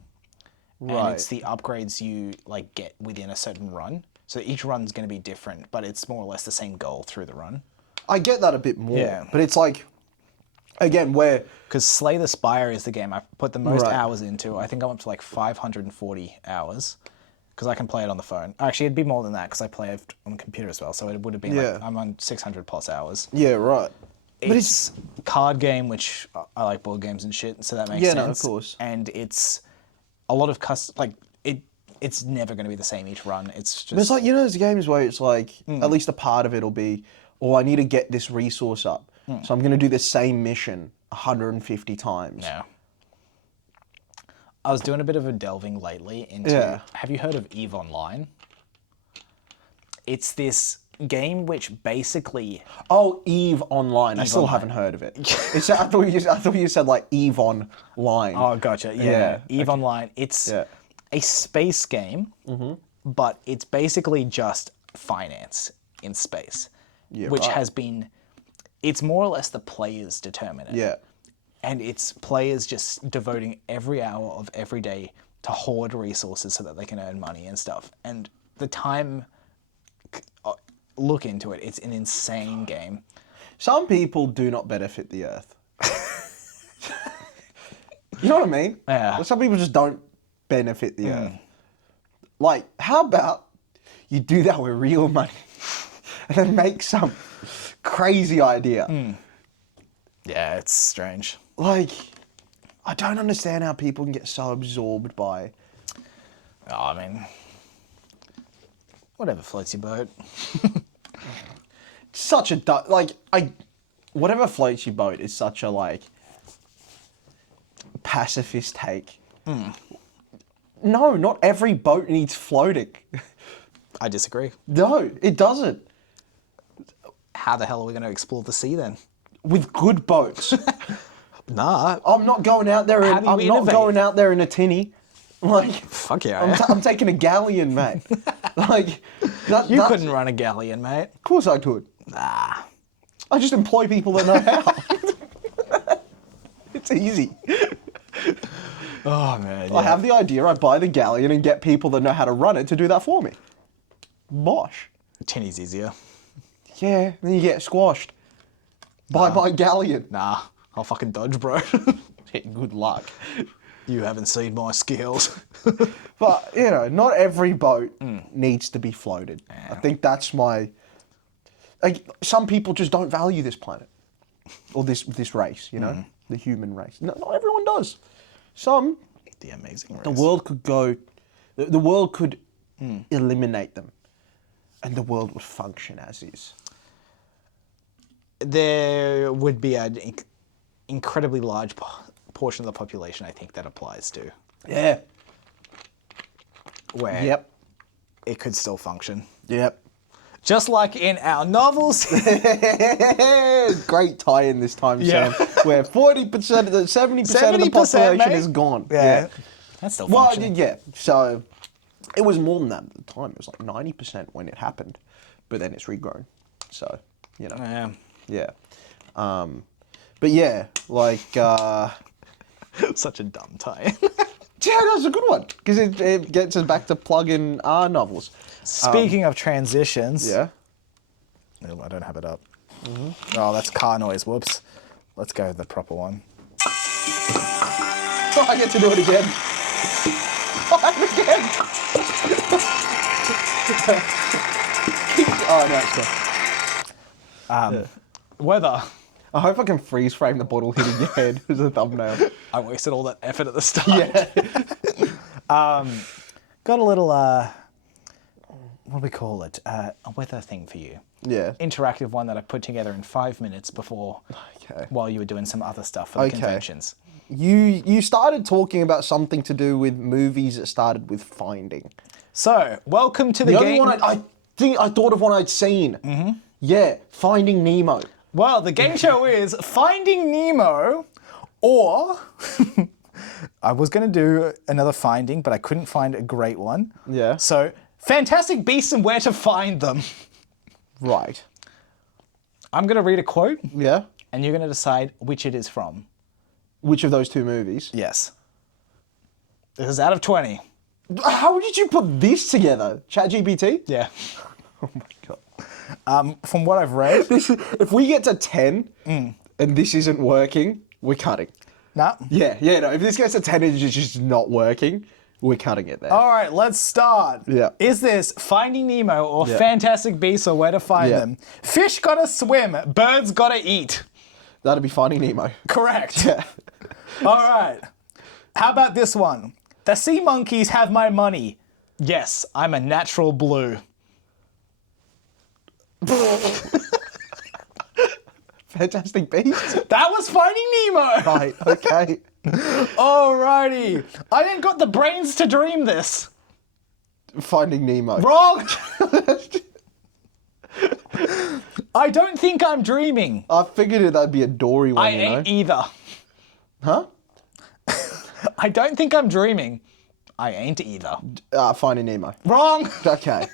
Right. And it's the upgrades you like get within a certain run. So each run's going to be different, but it's more or less the same goal through the run. I get that a bit more, but it's like, again, because Slay the Spire is the game I've put the most hours into. I think I'm up to like 540 hours. Because I can play it on the phone. Actually, it'd be more than that because I play it on the computer as well. So it would have been like I'm on 600 plus hours. Yeah, right. But it's a card game, which I like board games and shit, so that makes sense. Yeah, no, of course. And it's a lot of it's never going to be the same each run. It's just... But it's like, there's games where it's like, at least a part of it will be, I need to get this resource up. So I'm going to do the same mission 150 times. Yeah. I was doing a bit of a delving lately into... Have you heard of EVE Online? It's this game which basically... Oh, EVE Online. I still haven't heard of it. I thought you said like EVE Online. Oh, gotcha. Yeah. EVE Online. It's a space game, but it's basically just finance in space, which has been... It's more or less the players determine it. Yeah. And it's players just devoting every hour of every day to hoard resources so that they can earn money and stuff. And the time, look into it. It's an insane game. Some people do not benefit the earth. You know what I mean? Yeah. Some people just don't benefit the earth. Like, how about you do that with real money and then make some crazy idea? Yeah, it's strange. Like, I don't understand how people can get so absorbed by... Oh, I mean... Whatever floats your boat. Such a... Whatever floats your boat is such a, pacifist take. No, not every boat needs floating. I disagree. No, it doesn't. How the hell are we going to explore the sea then? With good boats. Nah. I'm not going out there in a tinny. Like, fuck yeah. I'm taking a galleon, mate. You couldn't run a galleon, mate. Of course I could. Nah. I just employ people that know how. It's easy. Oh man. I have the idea, I buy the galleon and get people that know how to run it to do that for me. Bosh. Tinny's easier. Yeah, then you get squashed. By my galleon. Nah, I'll fucking dodge, bro. Good luck. You haven't seen my skills. But, not every boat needs to be floated. Yeah. I think that's my... some people just don't value this planet. Or this race, the human race. No, not everyone does. Some... The amazing race. The world could go... The world could eliminate them. And the world would function as is. There would be an incredibly large portion of the population, I think, that applies to. Yeah. Where it could still function. Yep. Just like in our novels. Great tie-in this time, Sam. Where 70% of the population is gone. Yeah. That's still functioning. Well, yeah. So it was more than that at the time. It was like 90% when it happened. But then it's regrown. So, Yeah. Yeah. But yeah, such a dumb tie. Yeah, that's a good one. Because it gets us back to plug-in our novels. Speaking of transitions. Yeah. No, I don't have it up. Oh, that's car noise. Whoops. Let's go with the proper one. Oh, I get to do it again. Oh, no, it's good. Weather. I hope I can freeze frame the bottle hitting your head as a thumbnail. I wasted all that effort at the start. Yeah. Got a little, what do we call it? A weather thing for you. interactive one that I put together in 5 minutes before, while you were doing some other stuff for the conventions. You started talking about something to do with movies that started with Finding. So, welcome to the game. Only one I thought of one I'd seen. Mm-hmm. Yeah, Finding Nemo. Well, the game show is Finding Nemo, or I was going to do another Finding, but I couldn't find a great one. Yeah. So, Fantastic Beasts and Where to Find Them. Right. I'm going to read a quote. Yeah. And you're going to decide which it is from. Which of those two movies? Yes. This is out of 20. How did you put this together? ChatGPT? Yeah. Oh my god. From what I've read... If we get to 10 and this isn't working, we're cutting. Nah. Yeah, no. If this gets to 10 and it's just not working, we're cutting it there. All right, let's start. Yeah. Is this Finding Nemo or Fantastic Beasts or Where to Find Them? Fish gotta swim, birds gotta eat. That'd be Finding Nemo. Correct. Yeah. All right. How about this one? The sea monkeys have my money. Yes, I'm a natural blue. Fantastic Beasts? That was Finding Nemo. Right, okay. Alrighty. I ain't got the brains to dream this. Finding Nemo. Wrong. I don't think I'm dreaming. I figured that'd be a Dory one, I ain't either. Huh? I don't think I'm dreaming. I ain't either. Finding Nemo. Wrong. Okay.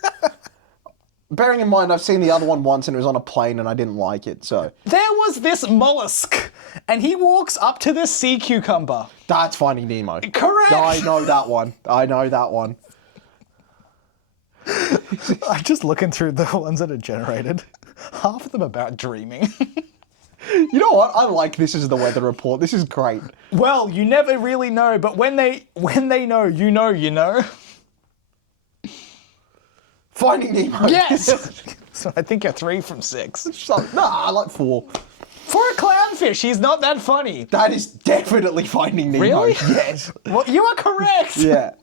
Bearing in mind, I've seen the other one once and it was on a plane and I didn't like it, so... There was this mollusk, and he walks up to this sea cucumber. That's Finding Nemo. Correct! I know that one. I'm just looking through the ones that are generated. Half of them about dreaming. You know what? I like this as the weather report. This is great. Well, you never really know, but when they know, you know. Finding Nemo. Yes! So I think you're 3 from 6. I like 4. For a clownfish, he's not that funny. That is definitely Finding Nemo. Really? Yes. Well, you are correct. Yeah.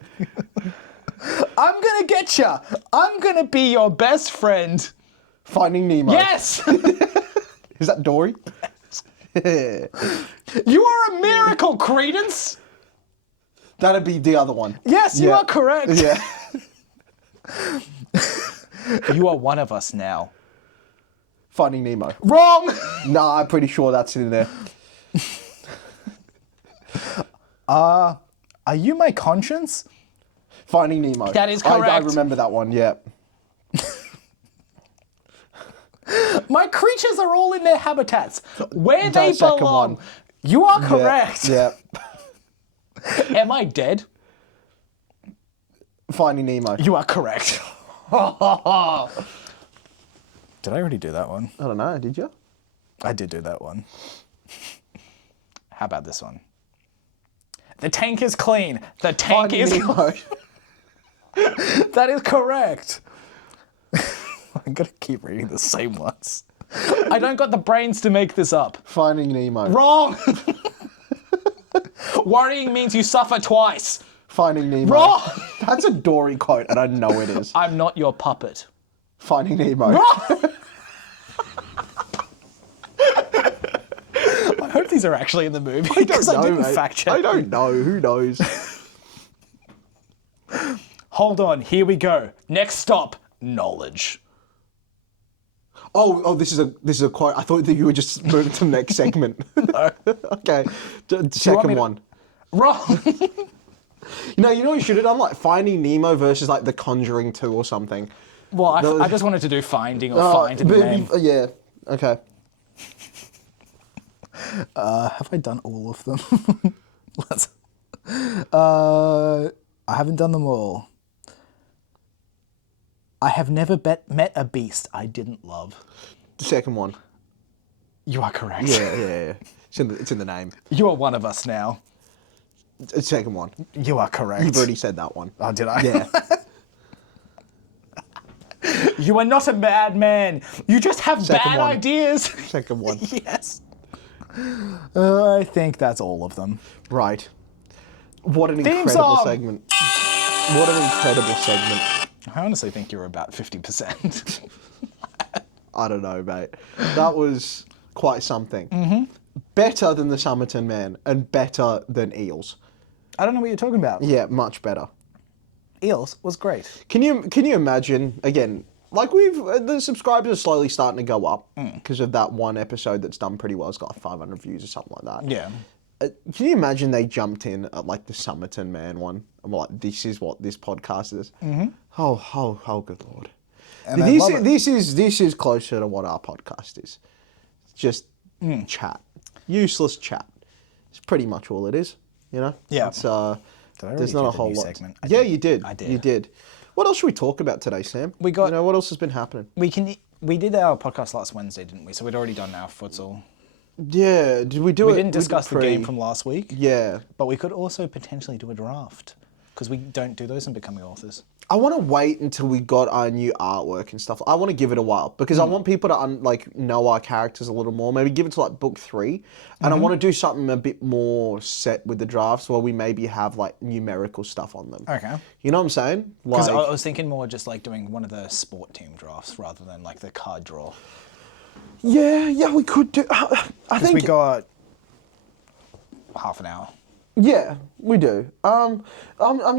I'm gonna get ya. I'm gonna be your best friend. Finding Nemo. Yes! Is that Dory? You are a miracle, Credence! That'd be the other one. Yes, you are correct. Yeah. You are one of us now. Finding Nemo. Wrong! Nah, I'm pretty sure that's in there. Are you my conscience? Finding Nemo. That is correct. I remember that one, yeah. My creatures are all in their habitats, where The they second belong. one. You are correct. Yeah. Am I dead? Finding Nemo. You are correct. Did I already do that one? I don't know, did you? I did do that one. How about this one? The tank is clean. The tank Finding is... Nemo. That is correct. I'm going to keep reading the same ones. I don't got the brains to make this up. Finding Nemo. Wrong. Worrying means you suffer twice. Finding Nemo. Wrong. That's a Dory quote, and I know it is. I'm not your puppet. Finding Nemo. Wrong. I hope these are actually in the movie because I didn't fact check. I don't know. Who knows? Hold on. Here we go. Next stop. Knowledge. Oh, this is a quote. I thought that you were just moving to the next segment. No. Okay. Second one. Wrong. You know what you should have done? Like Finding Nemo versus like The Conjuring 2 or something. Well, I just wanted to do finding or find in the name. Yeah. Okay. Have I done all of them? I haven't done them all. I have never met a beast I didn't love. The second one. You are correct. Yeah. It's in the name. You are one of us now. The second one. You are correct. You've already said that one. Oh, did I? Yeah. You are not a bad man. You just have Second bad one. ideas. Second one. Yes. I think that's all of them. Right. What an Theme incredible song. segment. What an incredible segment. I honestly think you're about 50%. I don't know, mate. That was quite something. Better than the Somerton Man and better than Eels. I don't know what you're talking about. Yeah, much better. Eels was great. Can you imagine, again, like the subscribers are slowly starting to go up because of that one episode that's done pretty well. It's got like 500 views or something like that. Yeah. Can you imagine they jumped in at like the Somerton Man one? I'm like, this is what this podcast is. Oh, good Lord. And this is closer to what our podcast is. Just chat. Useless chat. It's pretty much all it is, you know? Yeah. It's, Did I already there's not do a the whole new lot. segment? Yeah, you did. I did. You did. What else should we talk about today, Sam? We got- You know, what else has been happening? We did our podcast last Wednesday, didn't we? So we'd already done our futsal. Yeah, did we do it? We didn't discuss the game from last week. Yeah. But we could also potentially do a draft. Because we don't do those in Becoming Authors. I want to wait until we got our new artwork and stuff. I want to give it a while because I want people to know our characters a little more. Maybe give it to like book 3, and I want to do something a bit more set with the drafts where we maybe have like numerical stuff on them. Okay. You know what I'm saying? Because Like, I was thinking more just like doing one of the sport team drafts rather than like the card draw. yeah, we could do. I think We got half an hour. Yeah, we do. I'm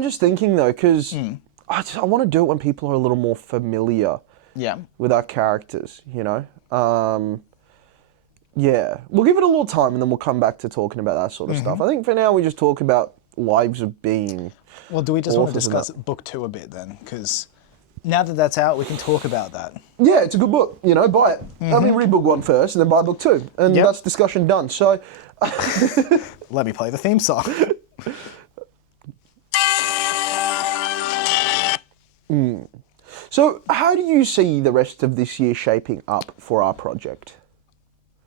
just thinking though because I want to do it when people are a little more familiar. Yeah. With our characters, you know. Yeah, we'll give it a little time and then we'll come back to talking about that sort of stuff. I think for now we just talk about lives of being. Well, do we just want to authors and discuss book 2 a bit then? Because now that that's out, we can talk about that. Yeah, it's a good book. You know, buy it. I mean, read book 1 first and then buy book 2, and Yep. that's discussion done. So, Let me play the theme song. so how do you see the rest of this year shaping up for our project?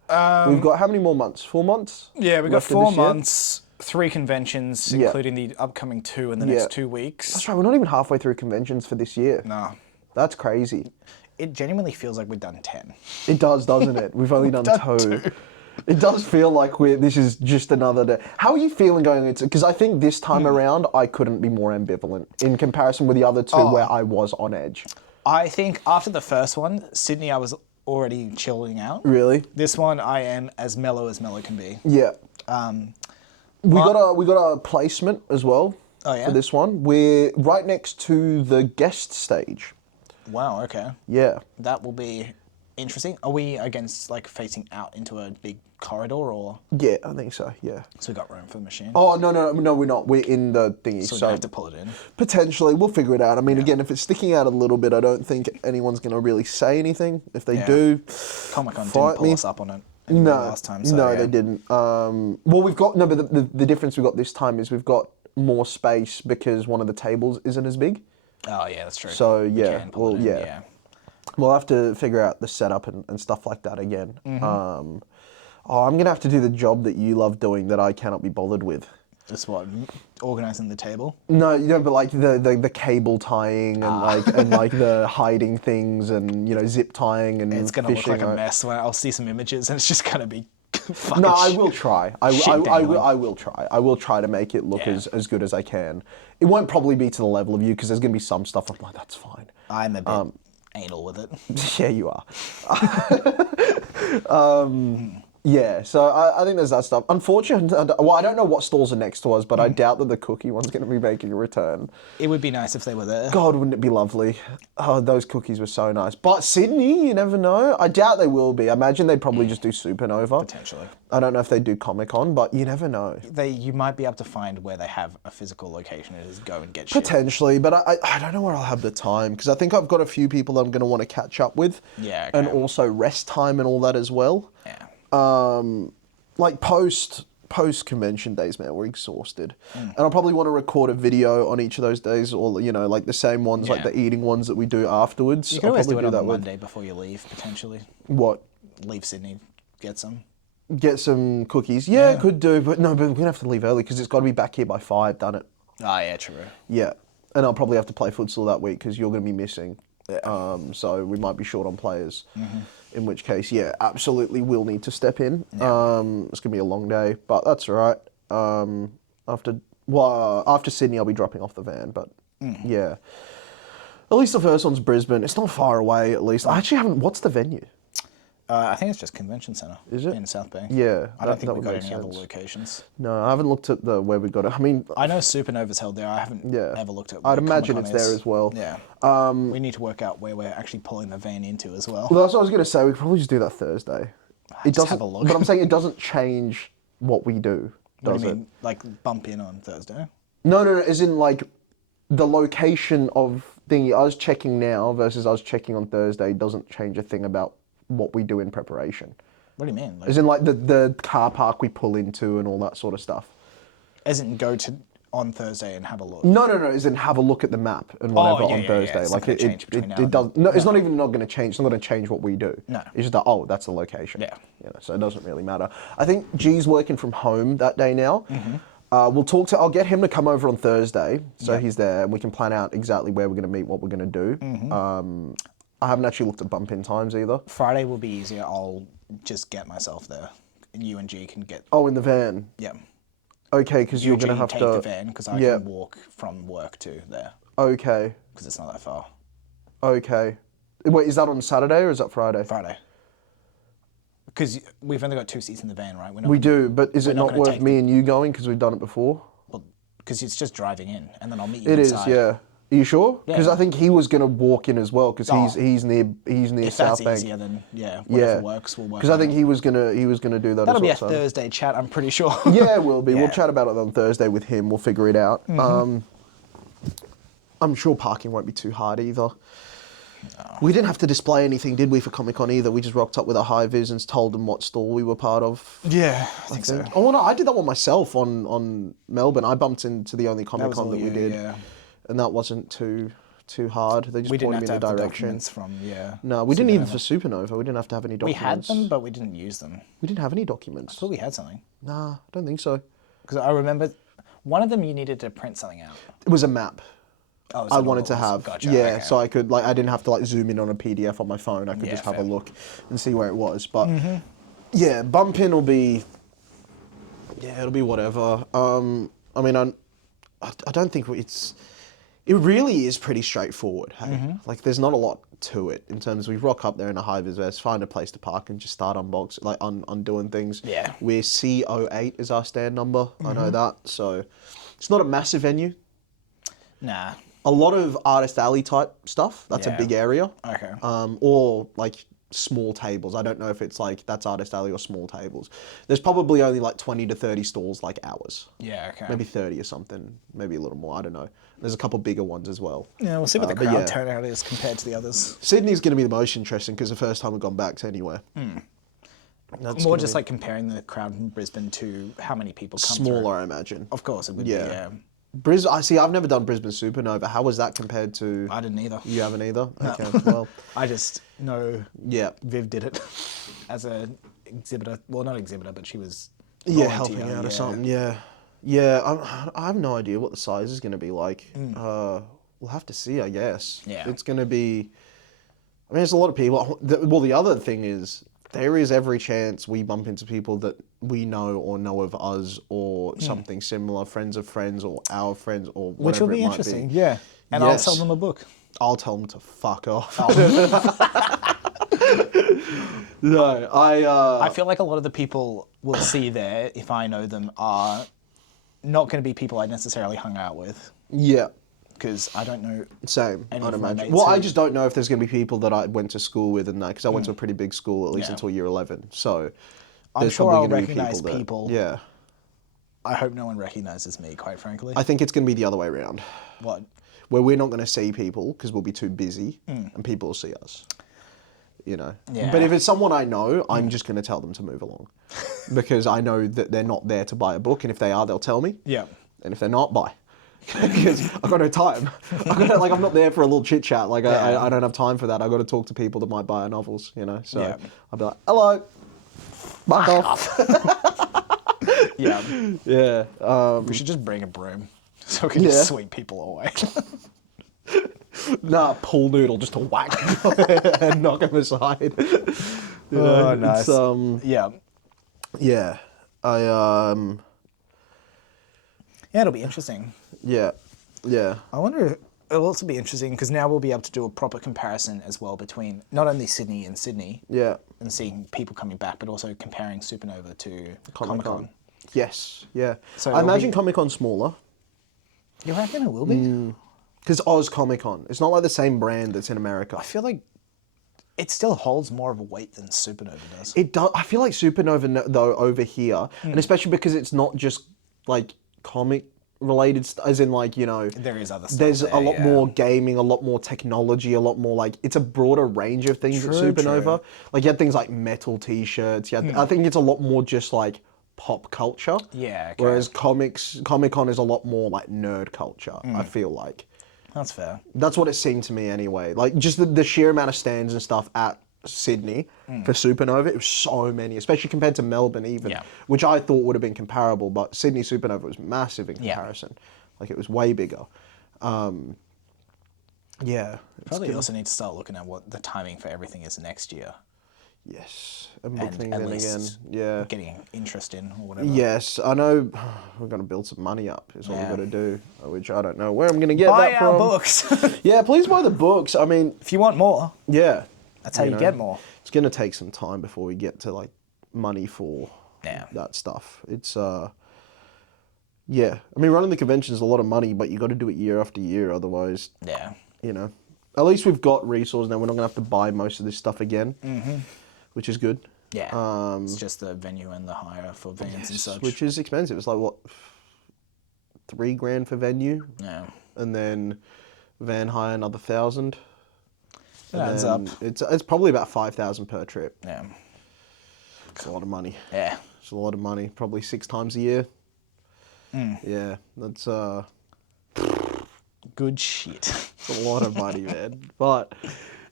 We've got how many more months? 4 months? Yeah, we've got left of 4 this year? months, 3 conventions, Yeah. including the upcoming 2 in the next 2 weeks. That's right. We're not even halfway through conventions for this year. No. That's crazy. It genuinely feels like we've done 10. It does, doesn't it? We've only done 2. It does feel like this is just another day. How are you feeling going into? Because I think this time around I couldn't be more ambivalent in comparison with the other 2 where I was on edge. I think after the first one, Sydney, I was already chilling out. Really? This one, I am as mellow can be. Yeah. We got a placement as well. Oh, yeah? For this one, we're right next to the guest stage. Wow, okay. Yeah. That will be interesting. Are we against like facing out into a big corridor or? Yeah, I think so. Yeah. So we got room for the machine. Oh no, we're not. We're in the thingy. So we have to pull it in. Potentially, we'll figure it out. I mean, again, if it's sticking out a little bit, I don't think anyone's going to really say anything. If they do, Comic-Con fight didn't pull me. us up on it anyway last time. So, no, they didn't. Well, we've got but the difference we've got this time is we've got more space because one of the tables isn't as big. Oh yeah, that's true. So We yeah, can pull it in, yeah. We'll have to figure out the setup and stuff like that again. I'm going to have to do the job that you love doing that I cannot be bothered with. Just what? Organising the table? No, but like the cable tying and like the hiding things and zip tying and It's gonna look fishing. like a mess when I'll see some images and it's just gonna be fucking No, I will try. I will try. I will try to make it look Yeah. as good as I can. It won't probably be to the level of you because there's going to be some stuff I'm like, that's fine. I'm a bit anal with it. Yeah, you are. Yeah, so I think there's that stuff. Unfortunately, I don't know what stalls are next to us, but I doubt that the cookie one's going to be making a return. It would be nice if they were there. God, wouldn't it be lovely? Oh, those cookies were so nice. But Sydney, you never know. I doubt they will be. I imagine they'd probably just do Supernova. Potentially. I don't know if they do Comic-Con, but you never know. You might be able to find where they have a physical location and just go and get shit. Potentially, but I don't know where I'll have the time because I think I've got a few people that I'm going to want to catch up with. Yeah, okay. And also rest time and all that as well. Yeah. Like post convention days, man, we're exhausted, and I'll probably want to record a video on each of those days, or like the same ones, like the eating ones that we do afterwards. You can I'll always do probably it on that the with Monday before you leave, potentially. what? Leave Sydney, get some. Get some cookies. Yeah, could do, but we're gonna have to leave early because it's got to be back here by 5. Done it. Oh, yeah, true. Yeah, and I'll probably have to play futsal that week because you're gonna be missing. So we might be short on players. In which case, yeah, absolutely will need to step in. Yeah. It's going to be a long day, but that's all right. After Sydney, I'll be dropping off the van, but yeah. At least the first one's Brisbane. It's not far away, at least. I actually haven't... What's the venue? I think it's just Convention Centre. Is it? In South Bay. Yeah. I don't think that we've would got make any other sense. locations. No, I haven't looked at where we got it. I mean, I know Supernova's held there. I haven't ever looked at where I'd imagine Comic-Con it's there is. as well. Yeah. We need to work out where we're actually pulling the van into as well. Well, that's what I was going to say. We could probably just do that Thursday. It Just doesn't, have a look. But I'm saying it doesn't change what we do, What does do you it? mean? Like bump in on Thursday? No, as in like the location of thingy. Us checking now versus us checking on Thursday doesn't change a thing about what we do in preparation. What do you mean? As in like the car park we pull into and all that sort of stuff. As in go to on Thursday and have a look? No, as in have a look at the map and whatever on Thursday. It's like not gonna change between now and does. then. No, it's not even not going to change. It's not going to change what we do. No. It's just that that's the location. Yeah. So it doesn't really matter. I think G's working from home that day now. Mm-hmm. I'll get him to come over on Thursday, so he's there, and we can plan out exactly where we're going to meet, what we're going to do. Mm-hmm. I haven't actually looked at bump in times either. Friday will be easier. I'll just get myself there. And you and G can get... Oh, in the van. Yeah. Okay, because you're going to have take to the van because I can walk from work to there Okay. because it's not that far. Okay. Wait, is that on Saturday or is that Friday? Friday. Because we've only got 2 seats in the van, right? We do, but is it not not gonna worth take me and you going because we've done it before? Because it's just driving in, and then I'll meet you It is, inside. yeah. Are you sure? Because Yeah. I think he was going to walk in as well because he's near If South that's Bank. easier, then whatever works, we'll work. Because I think he was gonna do that. that'll be a as well, Thursday chat. I'm pretty sure. Yeah, it will be. Yeah. We'll chat about it on Thursday with him. We'll figure it out. I'm sure parking won't be too hard either. We didn't have to display anything, did we, for Comic-Con either? We just rocked up with a high vis and told them what stall we were part of. Yeah, I think so. Oh no, I did that one myself on Melbourne. I bumped into the only Comic-Con all that we you, did, yeah. and that wasn't too hard. They just We didn't pointed have me to in have a the direction. documents from No, we didn't even for Supernova. We didn't have to have any We documents. had them, but we didn't use them. We didn't have any documents. I thought we had something. Nah, I don't think so. Because I remember one of them you needed to print something out. It was a map. Oh, is I that wanted what to it was? have, Gotcha, yeah, okay. so I could I didn't have to zoom in on a PDF on my phone. I could Yeah, just have fair. a look and see where it was. But yeah, bump in will be, it'll be whatever. I mean, I don't think it really is pretty straightforward. Hey, there's not a lot to it in terms of we rock up there in a high vis vest, find a place to park, and just start undoing things. Yeah. We're C08 is our stand number. I know that, so it's not a massive venue. Nah. A lot of artist alley type stuff. That's a Yeah. big area. Okay. Or small tables. I don't know if it's that's artist alley or small tables. There's probably only 20 to 30 stalls like ours. Yeah, okay. Maybe 30 or something. Maybe a little more. I don't know. There's a couple bigger ones as well. Yeah, we'll see what the but crowd yeah. turnout is compared to the others. Sydney's going to be the most interesting because the first time we've gone back to anywhere. That's More gonna just be comparing the crowd in Brisbane to how many people come smaller, through. I imagine. Of course, it would Yeah. be, yeah. I've never done Brisbane Supernova. How was that compared to... I didn't either. You haven't either? Okay, well... I just know Yeah. Viv did it as a exhibitor. Well, not exhibitor, but she was helping volunteer, out or yeah. something. Yeah. I have no idea what the size is going to be like. We'll have to see, I guess. Yeah. It's going to be. I mean, there's a lot of people. Well, the other thing is there is every chance we bump into people that we know or know of us or something similar, friends of friends or our friends or whatever Which will be it might interesting, be. yeah. And Yes. I'll sell them a book. I'll tell them to fuck off. No, I feel like a lot of the people we'll see there, if I know them, are not going to be people I necessarily hung out with. Yeah. Because I don't know. Same, Any I'd of my imagine. mates Well, I who- just don't know if there's going to be people that I went to school with and that, because I went to a pretty big school, at least Yeah. until year 11. So I'm there's sure probably I'll gonna be recognise that- people. Yeah. I hope no one recognises me, quite frankly. I think it's going to be the other way around, What? where we're not going to see people because we'll be too busy and people will see us. You know? Yeah. But if it's someone I know, I'm just going to tell them to move along because I know that they're not there to buy a book, and if they are, they'll tell me. Yeah. And if they're not, bye. Because I've got no time. I'm not there for a little chit chat. I don't have time for that. I've got to talk to people that might buy our novels, you know. So Yeah. I'll be like, hello, fuck off. Yeah. Yeah. We should just bring a broom so we can Yeah. just sweep people away. Nah, pool noodle just to whack and knock him aside. You Oh, know, nice. It's, Yeah. yeah. Yeah, it'll be interesting. Yeah. I wonder if it'll also be interesting because now we'll be able to do a proper comparison as well between not only Sydney and Sydney, Yeah. and seeing people coming back, but also comparing Supernova to Comic-Con. Yes, yeah. So I imagine Comic-Con's smaller. You reckon it will be? Because Oz Comic-Con. It's not like the same brand that's in America. I feel like it still holds more of a weight than Supernova does. It does. I feel like Supernova, though, over here, and especially because it's not just, like, comic-related stuff, as in, like, you know... There is other stuff There's there, a lot more gaming, a lot more technology, a lot more, like... It's a broader range of things at Supernova. Like, you had things like metal T-shirts. I think it's a lot more just, like, pop culture. Yeah, okay. Whereas Comic-Con is a lot more, like, nerd culture, I feel like. That's fair. That's what it seemed to me anyway. Like, just the sheer amount of stands and stuff at Sydney for Supernova, it was so many, especially compared to Melbourne even, which I thought would have been comparable, but Sydney Supernova was massive in comparison. Like, it was way bigger. Probably also need to start looking at what the timing for everything is next year. Yes, and book And things at in least again. Yeah. getting interest in or whatever. Yes, I know we're going to build some money up is what we've got to do, which I don't know where I'm going to get Buy that from. our books. Yeah, please buy the books. I mean... If you want more, yeah. that's how you get more. It's going to take some time before we get to, like, money for Yeah. that stuff. It's, yeah. I mean, running the convention is a lot of money, but you got to do it year after year, otherwise, Yeah. you know. At least we've got resources now. We're not going to have to buy most of this stuff again, which is good. Yeah. It's just the venue and the hire for vans and such. Which is expensive. It's like, what, $3,000 for venue? Yeah. And then van hire another 1,000. It adds up. It's probably about 5,000 per trip. Yeah. It's a lot of money. Yeah. It's a lot of money. Probably 6 times a year. Yeah, that's Good shit. it's a lot of money, man. But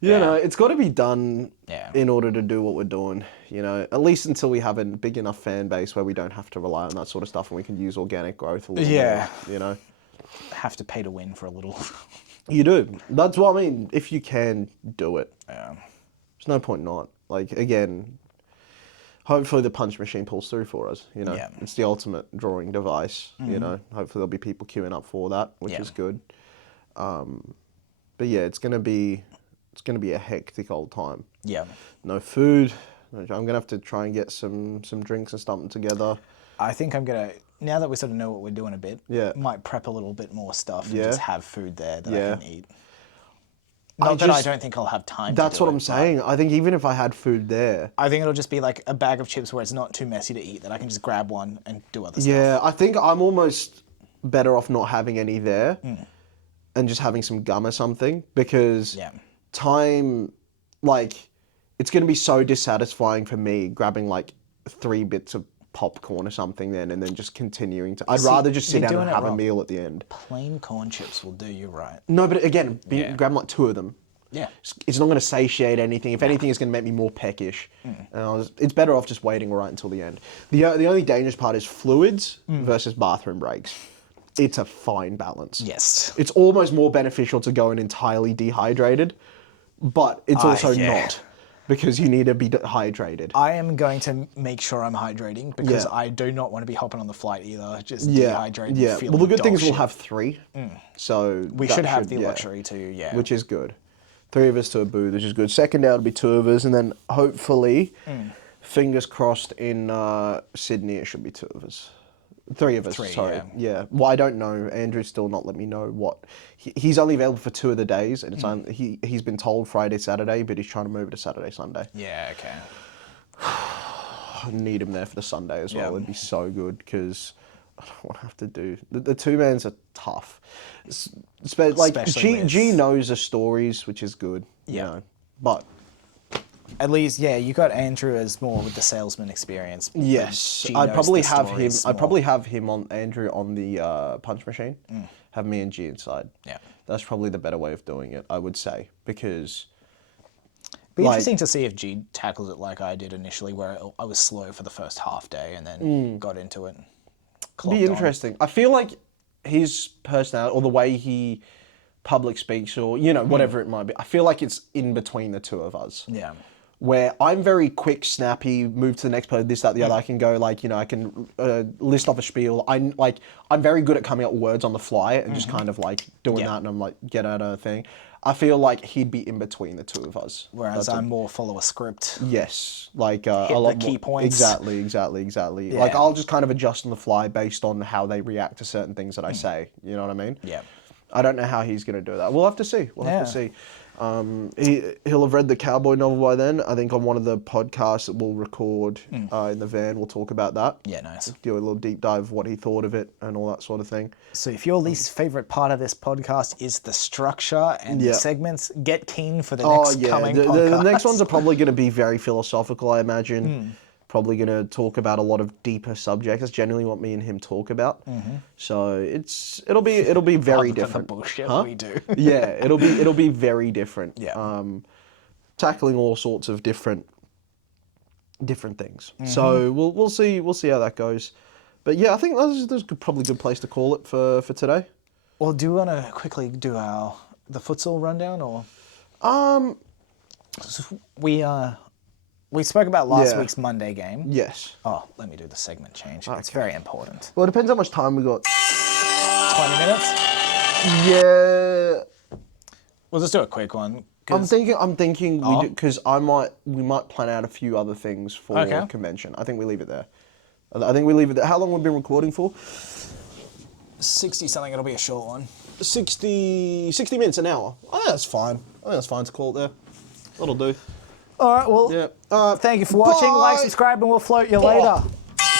you know, it's got to be done in order to do what we're doing. You know, at least until we have a big enough fan base where we don't have to rely on that sort of stuff and we can use organic growth a little more. You know, Have to pay to win for a little. You do. That's what I mean. If you can do it, Yeah. there's no point not. Like, again, hopefully the punch machine pulls through for us. You know, it's the ultimate drawing device. You know, hopefully there'll be people queuing up for that, which is good. But yeah, it's gonna be a hectic old time. Yeah. No food. I'm gonna have to try and get some drinks and something together. I think I'm gonna, now that we sort of know what we're doing a bit, might prep a little bit more stuff and just have food there that I can eat. Not that I don't think I'll have time to do That's what it, I'm saying. I think even if I had food there... I think it'll just be like a bag of chips where it's not too messy to eat, that I can just grab one and do other stuff. Yeah, I think I'm almost better off not having any there and just having some gum or something, because time, like, it's going to be so dissatisfying for me grabbing like 3 bits of popcorn or something then and then just continuing to... I'd rather just sit down and have a meal at the end. Plain corn chips will do you right. No, but again, grab like 2 of them. Yeah. It's not going to satiate anything. If anything, it's going to make me more peckish. It's better off just waiting right until the end. The only dangerous part is fluids versus bathroom breaks. It's a fine balance. Yes. It's almost more beneficial to go in entirely dehydrated, but it's also not, because you need to be hydrated. I am going to make sure I'm hydrating, because I do not want to be hopping on the flight either, just dehydrated. Yeah. Well, the good thing is we'll have 3, so we should have the luxury to, which is good. 3 of us to a booth, which is good. Second out will be 2 of us, and then hopefully, fingers crossed, in Sydney it should be 2 of us. 3 of us, sorry. Yeah. Well, I don't know. Andrew's still not let me know what... He's only available for 2 of the days, and it's only, he's been told Friday, Saturday, but he's trying to move it to Saturday, Sunday. Yeah, okay. I need him there for the Sunday as well. It'd be so good, because I don't want to have to do... The 2-mans are tough. Like, G knows the stories, which is good, you know, but... At least, you got Andrew as more with the salesman experience. Yes, I'd probably have him. I'd probably have him on Andrew on the punch machine. Have me and G inside. Yeah, that's probably the better way of doing it, I would say, because. Be interesting to see if G tackles it like I did initially, where I was slow for the first half day and then got into it. Be interesting. I feel like his personality or the way he public speaks, or whatever it might be. I feel like it's in between the 2 of us. Yeah. Where I'm very quick, snappy, move to the next person, this, that, the other. I can go I can list off a spiel. I'm very good at coming up with words on the fly and just kind of like doing that, and I'm like, get out of a thing. I feel like he'd be in between the two of us. Whereas I more follow a script. Yes, like Hit a lot the key more, points. Exactly. Yeah. Like I'll just kind of adjust on the fly based on how they react to certain things that I say. You know what I mean? Yeah. I don't know how he's going to do that. We'll have to see. We'll have to see. He'll have read the cowboy novel by then. I think on one of the podcasts that we'll record in the van, we'll talk about that. Yeah, nice. Do a little deep dive of what he thought of it and all that sort of thing. So if your least favorite part of this podcast is the structure and the segments, get keen for the next coming podcast. The next ones are probably going to be very philosophical, I imagine. Probably going to talk about a lot of deeper subjects. That's generally what me and him talk about. So it'll be very different. The bullshit we do. Yeah, it'll be very different. Yeah. Tackling all sorts of different things. So we'll see how that goes. But yeah, I think that's probably a good place to call it for today. Well, do you want to quickly do the futsal rundown or? We spoke about last week's Monday game. Yes. Oh, let me do the segment change. Okay. It's very important. Well, it depends how much time we got. 20 minutes? Yeah. We'll just do a quick one. I'm thinking because we might plan out a few other things for convention. I think we leave it there. How long we've been recording for? 60 something. It'll be a short one. 60 minutes, an hour. Oh, that's fine. I think that's fine to call it there. That'll do. All right. Well, thank you for watching. Bye. Like, subscribe, and we'll float you later.